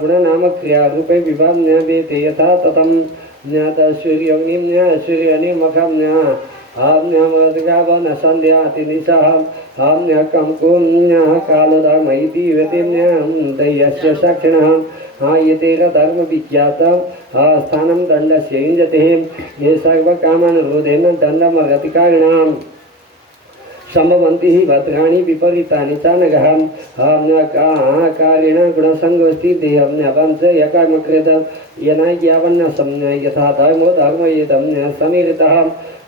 गुणनामक्रियारूपे विभाव्य वेदे यथा ततं सूर्यग्निं सूर्यनिमखं आम्न्यामृतगावन सन्ध्यातिनिशः आम्न्यकं कालधर्म इति वेदेन्यस्य साक्षिणः ये धर्म विख्यात स्थानं दण्डस्य युञ्जते ये सर्वकामानुरोधेन दण्डमगतिकारिणां सम्भवन्ति हि भद्राणि विपरीतानि च नगहं कारेण गुणसङ्गोस्ति देहं न्यवं च यकर्मकृत येन यावन्न यथा धर्मो धर्मयेदं समीरितः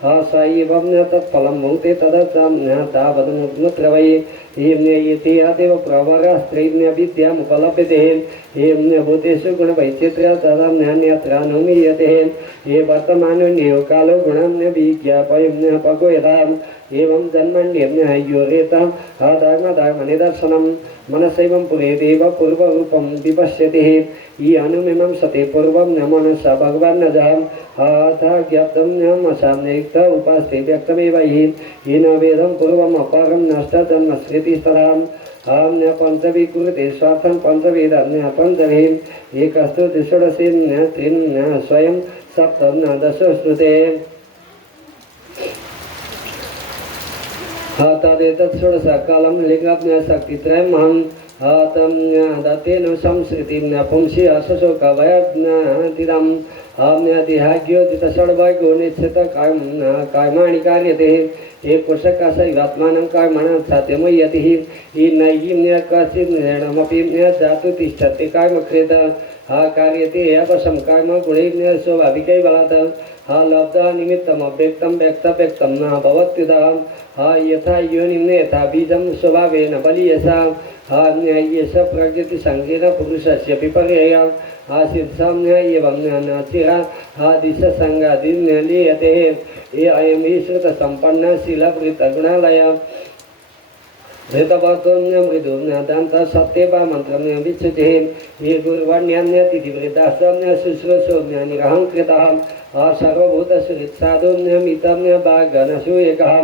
स एवं तत्फलं भुङ्क्ते तदच्च वै इति अतीव प्रवरस्त्रैन्य विद्यामुपलभ्यते एवं भूतेषु गुणवैचित्र्य तदन्यत्र अनुमीयते ये वर्तमानो कालो गुणं विज्ञापयं पगो यथा एवं जन्मन्ययोरेतं धर्मनिदर्शनं मनसैवं पुरेदेव पूर्वरूपं विपश्यति ये अनुमिमं सते पूर्वं न मनसा भगवान् न जहम् अथ ज्ञातं न मशाम्युक्त उपास्ते व्यक्तमेव हि येन वेदं पूर्वम् अपरं नष्टजन्मस्मृतिस्तराम् आम्न्य पञ्चविकृते स्वार्थं पञ्चवेदान्य पञ्चभिः एकस्तु षोडशेन त्रीन् स्वयं सप्तं दश श्रुते तदेतत् षोडशकालं लिङ्गज्ञशक्तित्रयमहं दत्तेन संस्कृतिं पुंसि अशोकभयतिरम् देहाज्योतिषड्वैगो निश्चित कर्माणि कार्यते ये कुशकाशैवात्मानं कर्मणां सत्यमयतिः नैयं कश्चित् निर्णमपि जातु तिष्ठति कर्मकृत कार्यते अवशं कर्म गुणैः स्वाभाविकै बलात् लब्धा निमित्तमव्यक्तं व्यक्तव्यक्तं न भवत्युदा यथा योनिं यथा बीजं स्वभावेन बलीयसा एष प्रकृतिसङ्गेन पुरुषस्य विपर्यया शीर्षं एवं नचिरा दिशसङ्गादिं लीयते ये अयं ईश्वरसम्पन्नशीलवृत्तगुणालय धृतवत्वं मृदुं दन्त सत्यवा मन्त्रं विच्युतिः ये गुर्वण्यन्यतिथिवृद्धाश्रं शुश्रूषोऽज्ञानिरहङ्कृतः सर्वभूतसुहृत्साधुं भागनसूयकः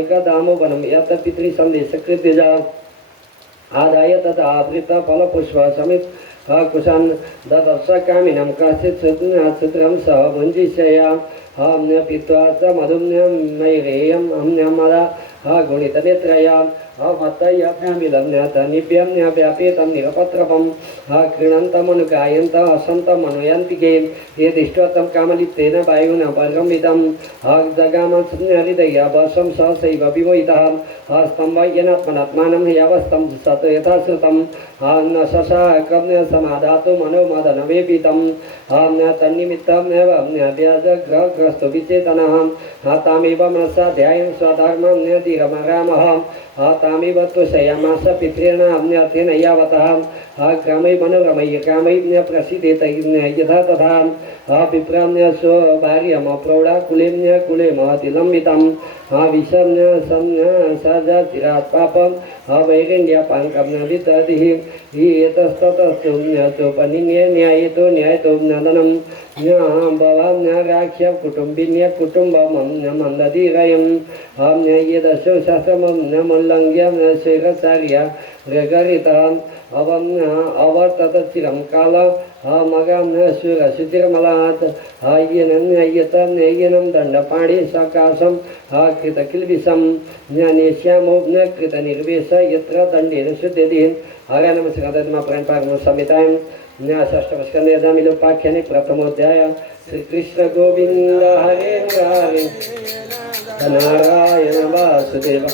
एकदामोपनं यत् पितृसन्देशकृत्यजा आदाय तथा आवृतफलपुष्प समित कुशान् ददर्शकामिनं कश्चित् सूत्रं सह भुञ्जीषया पीत्वा च मधुम्यं नैरेयं मदा गुणितनेत्रया मत्तयभ्यामिलम्यतनिभ्यं व्यापेतं निरपत्रपं क्रीणन्तमनुगायन्त असन्तमनुयन्तिके ये दृष्ट्वा कामलिप्तेन वायुना परिगमितं जगामहृदया वर्षं सहसैव विमोहितः स्तम्भयनात्मनात्मानं यावस्थं सत् यथा श्रुतं न शशाकं समाधातु मनोमदनवेपितं तन्निमित्तं व्याजग्रहग्रस्तो विचेतनः तामेव मनसा ध्यायं स्वधर्मं धीरमरामः तामेव तुषयामास पितॄणामर्थेन यावतः क्रमै मनोरमय्य कामै प्रसीदेत यथा तथा विप्रां स्वभार्यमप्रौढाकुले कुले महति लम्बितं विषं सजाचिरात् पापं वैरण्यपाङ्कं विदधिः एतस्ततस्तु चोपनिन्ये न्यायतो न्यायतो नदनं भवान्याख्य कुटुम्बिन्य कुटुम्बं मन्दधिरयं यदशो शास्त्रमं मल्लङ्घ्य शेखचार्य गृगरितः अवर्तत चिरं काल मगां सुरशुचिरमलात् येनं दण्डपाणि सकाशं कृतकिल्बिषं ज्ञानेश्यामो न कृतनिर्वेश यत्र दण्डेन शुद्धति हरे नमस्कार संहितां षष्ठमस्कन्धे जामिलोपाख्याने प्रथमोऽध्याय श्रीकृष्ण गोविंद हरे हरे नारायण वासुदेव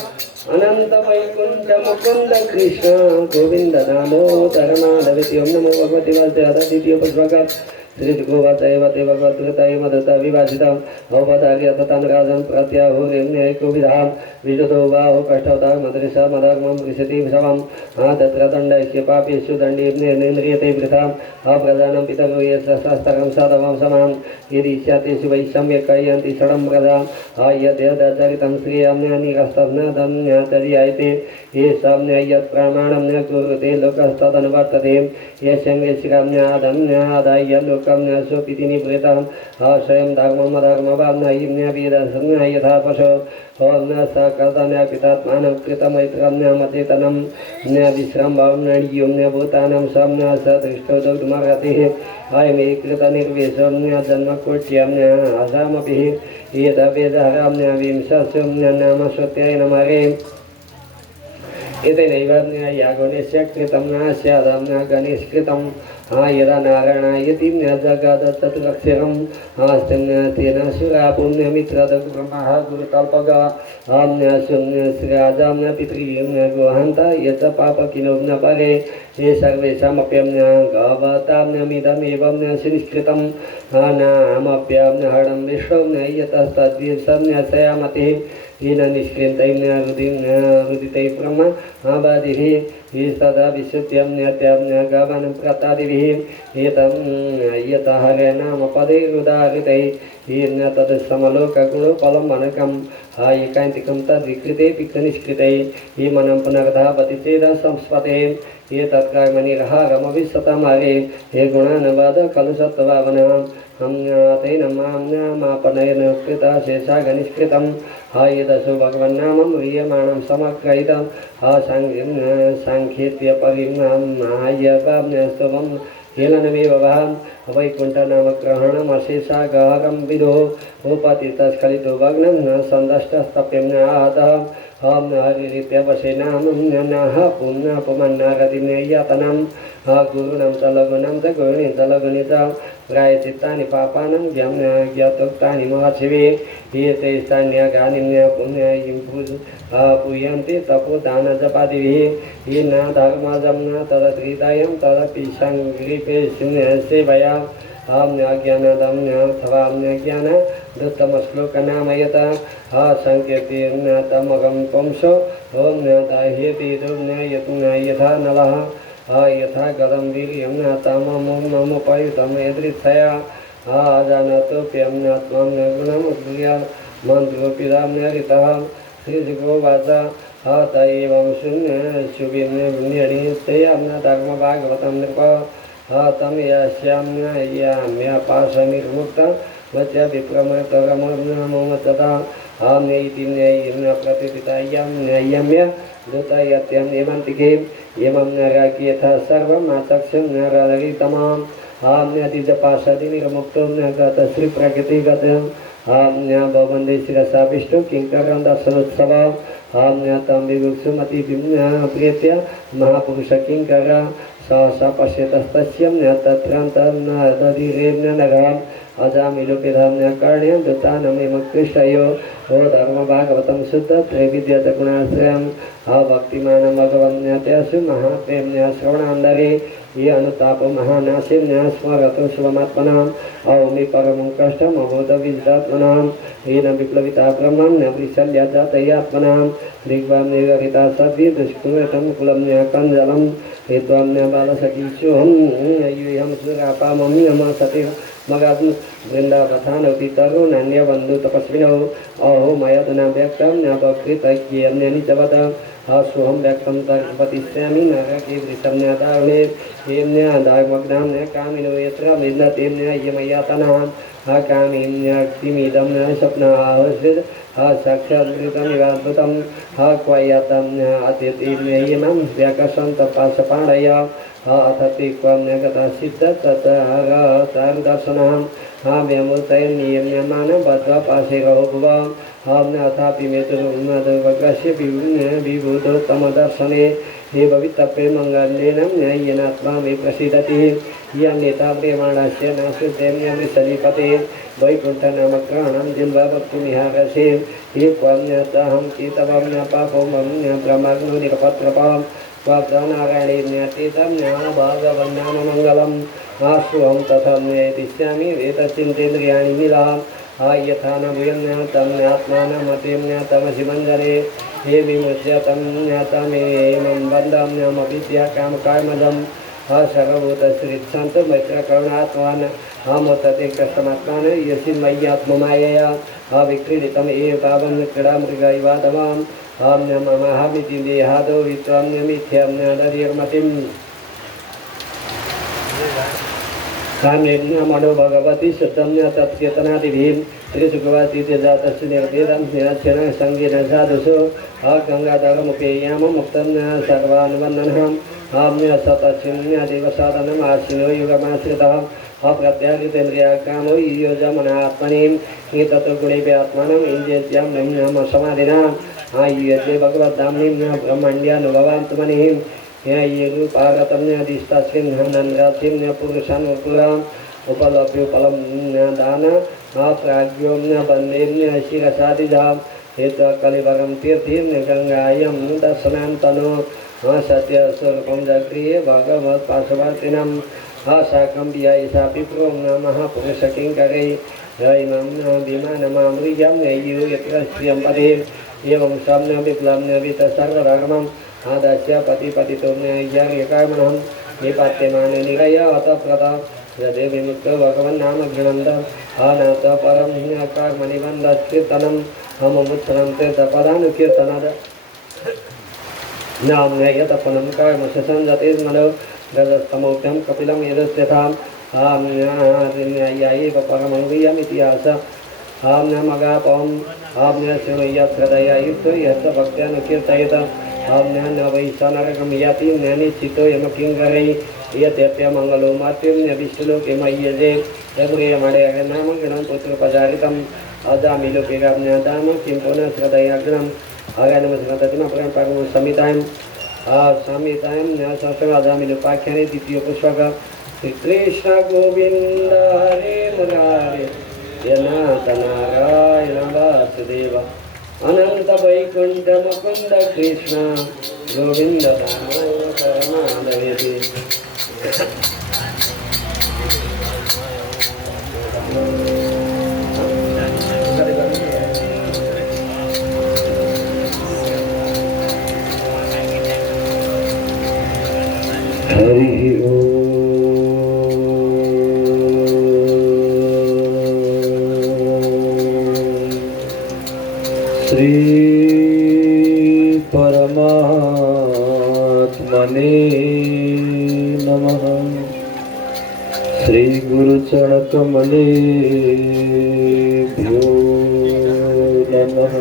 अनंत वैकुंठ मुकुंद कृष्ण गोविंद दामोदर माधव ओम नमो भगवते वासुदेवाय द्वितीय पुष्पक श्रीगोवचैवते भगवद्गीतायै मधुता विभाषितम् अवतार्य तथान् राजन् प्रत्याहुर्यज्ञैकोविधाम् विजुतो बाहु कष्टवता मदृशा मदाग्मं विशति शवम् तत्र दण्डस्य पापेषु दण्डीर्निर्निन्द्रियते वृथाम् अप्रजानं पितरो यस्य शास्त्रं साधवं समाम् यदि स्यातेषु वै सम्यक् कयन्ति षडं प्रजाम् यद्यदचरितं श्रियम्न्यनिरस्तभ्नधन्यचर्यायते येषां यत् प्रमाणं न कुरुते लोकस्तदनुवर्तते यस्यङ्गशिराम्न्यादन्यादाय लोकं न स्वपिति निवृतम् स्वयं धर्ममधर्मवान्नयिम्न्यवेदसंज्ञा यथा पशो न स कर्तन्यापितात्मानं कृतमैत्रं न्यामचेतनं न विश्रम्भं नड्युं न भूतानं सं न स दृष्टो दुग्धमगतिः अयमे कृतनिर्वेशं न जन्मकोट्यं न असामपि एतवेदहरं न विंशस्यं न नाम सत्याय नमरे एतेनैव यागुणस्य कृतं न स्यादं न गणेशकृतं यदा नारायणायति न जगदत्तत्लक्षणं स्थिं तेन सुरा पुण्यमित्रदब्रह्मः गुरुकल्पगा श्रीराजां न पितॄं न गुहन्त यच पापकिनो न परे ये सर्वेषामप्यं न गवतां न मिदमेवं न सुनिष्कृतं नामप्यं न हरणं विश्वं न यतस्तद्विषं न सयामतिः येन निष्क्रियन्तैः न रुदितैः ब्रह्म आबादिभिः ये सदा विशुद्ध्यं नित्यं न गमनं प्रतादिभिः एतं यतः हरे नाम पदे रुदारितैः ये न तद् समलोकगुणफलं मनकं एकान्तिकं तद्विकृते पिक्तनिष्कृतैः ये मनं पुनर्धावति चेद संस्पते ये तत्कर्मनिरहारमभिशतमारे हे गुणानुवाद खलु सत्त्वभावनः तेन मापनयन कृता शेषा गनिष्कृतं यदसो भगवन्नामं म्रियमाणं समग्रहितं साङ्ख्येत्य परिमायस्तवं हेलनमेव वहं वैकुण्ठनामग्रहणमशेषा गहरं विदो उपतितस्खलितो भग्नं न सन्दष्टस्तप्यं न आहतः हरिरीत्यवशेनामं नः पुनः पुमन्नागतिमेयतनं गुरुणं च लघुनं च गुरुणि च लघुनि च प्रायचित्तानि पापानं ज्ञातोक्तानि महर्षिवे ये तेष्टान्यगानि पुण्यं पूयन्ति तपोदानजपादिभिः ये न धर्मजं न तदत्रितायं तदपि सङ्ग्रीपे सेवया ज्ञानदं अथवाज्ञान दत्तमश्लोकनामयत संकीर्त्यमगं पुंसो ॐ दाह्यति यथा नलः यथा गदं वीर्यं तममुपयुतं यदृच्छया अजानतोऽप्यं त्वं न गुणमुद्रिया मन्त्रोऽपिदां नरितः श्रीजगोवाच त एवं शुभिन्यणीतयां न धर्मभागवतं नृप तं यास्याम्यापाशनिर्मुक्ता वच विप्रमतरमतदा नैति न्यायेन प्रतिपितायां न्यायम्य दूतयत्यं निमन्तिके एवं नराज्ञेथा सर्वम् आचक्षं नररितमाम् न्यतिजपाशदि निर्मुक्तो न गत श्रीप्रकृतिगतं भवन्ति शिरसा विष्णु किङ्करं दर्शनोत्सव तं विभुक्षुमतिभिं प्रीत्य महापुरुषकिङ्कर स पश्यतस्तस्यं तत्रान्तं न दधिरेण नगरम् अजामिलोपिधं कर्ण्यं दुतानमेमकृष्टयो हो धर्मभागवतं शुद्ध त्रैविद्यतगुणाश्रयं भक्तिमानमगवन्यत्यसु महाप्रेम्य श्रवणान्दरे ये अनुतापो महानाशिन्य स्मरतो शुभमात्मनाम् औमि परमं कष्टम् अबोधविजितात्मनां येन विप्लविता ब्रह्मं न वृषल्या जातयात्मनां दिग्वां निगरिता सद्भि दुष्कृतं कुलं न्यकञ्जलं विद्वां न्यबालसखीशोऽहं यूयं सुरापामं नमः सति मगात् वृन्दावथानोऽपि तरुणान्यबन्धु तपस्विनो अहो मयदना व्यक्तं न वक्तृतज्ञेयन्यनि च वद सोऽहं व्यक्तं तर्पतिष्यामि नरके वृषम्यादारुणे हेम्यादाग्मग्नां न कामिनो यत्र विन्दतेम्य यमयातनां कामिन्यक्तिमिदं न स्वप्नाहसिद् साक्षाद्भूतमिवाद्भुतं क्वयतं अतिथिमेयं व्यकसन्तपाशपाणय अथ ते क्वं गता सिद्ध तत्तारुदर्शनं व्यमूर्तयन्नियम्यमान बद्ध्वा पाशेरहो भुव अथापि मे तुमदवग्रस्य विभूतोत्तमदर्शने हे भवितव्ये मङ्गलेन येनात्मा मे प्रसीदति यन्नेता प्रेमाणस्य न शुद्धेम्यमृषलीपते वैकुण्ठनामग्रहणं दिल्वा वक्तुमिहारसे हे क्वं च अहं केतवं न पापो मम ब्रह्मग्नो निरपत्रपां स्वप्नारायणीत्यतीतं भागवन्नाममङ्गलम् आश्रुवं तथा नेतिष्यामि वेतचिन्तेन्द्रियाणि मिलाम् यथा न भूयं तं आत्मानमतिं तमसि मञ्जरे हे विमुच्य तं तमेमं बन्धं विद्याकामकामदम् सर्वभूतश्रीच्छन्तु मैत्रकरुणात्मान् अमोतते कष्टमात्मान यशिन्मय्यात्ममायया अविक्रीडितम् एव पावं क्रीडामृगैवादवाम् ममाहमिति देहादो वित्वं दधिर्मतिम् काम्येन मनो भगवती शुद्धं तत्कीर्तनादिभिः त्रिसुखवासी जातस्य निर्वेदं निरक्षण सङ्गीन साधुषु गङ्गाधरमुपेयाम मुक्तं सर्वानुबन्धनम् आम्य सतचिन्य देवसाधनम् आशिनो युगमाश्रितः अप्रत्याकृतेन्द्रियाकामो योजमनात्मनि एतत् गुणेभ्यात्मानम् इन्द्रियज्ञं नम समाधिना आयुज्ये भगवद्धाम्निं ब्रह्मण्यानुभवान्तमनिः ये रूपागतम्यधिष्ठसिंहनन्द्रासिं पुरुषानुकूलम् उपलभ्योपलं दान प्राज्ञों वन्दें शिरसादिजाम् कलिवरं तीर्थीं गंगायं दर्शनान्तनो सत्यस्वरूपं जगृहे भगवत्पार्श्ववर्तिनं साकं व्यायिषापि प्रो महापुरुषकिङ्करै इमं विमानमामृजं नैयो यत्र श्रियं पदे एवं सम्य विप्लव्य वितसर्वरागमम् आदस्य पतिपतितो यज्ञकर्मणं निपत्यमाने निरय अतप्रत यदि विमुक्तो भगवन्नाम गृणन्त अनाथ परं कर्मनिबन्धकीर्तनं हममुत्सनं तीर्थपदानुकीर्तनाद नाम्ययतपनं कर्म संजतेर्मनो गजस्तमोक्तं कपिलं यदस्यथाम् आम्यायैव परमं वीयमितिहास आम्यमगापम् आम्यश्रमयश्रदया युक्तो यस्य भक्त्यानुकीर्तयत आम्य वैश्वानरकं याति निश्चितो यमकिङ्करै यद्यप्य मङ्गलो मातृं विष्णुलोके मय्यजे यमुरे नाम गणं पुत्रपचारितम् अजामिलोकेगाम्यादाम किं पुनः श्रदयाग्नम् आगानमश्रदतिमपरं पाकं संहितां संहितां द्वितीयपुष्पक श्रीकृष्ण गोविन्द हरे मुरारे जनाथ नारायण वासुदेव अनंत वैकुंठ मुकुंद कृष्ण गोविंद परमानंद हरि ओम श्री परमात्मने नमः। श्री गुरुचरण कमलेभ्यो नमः।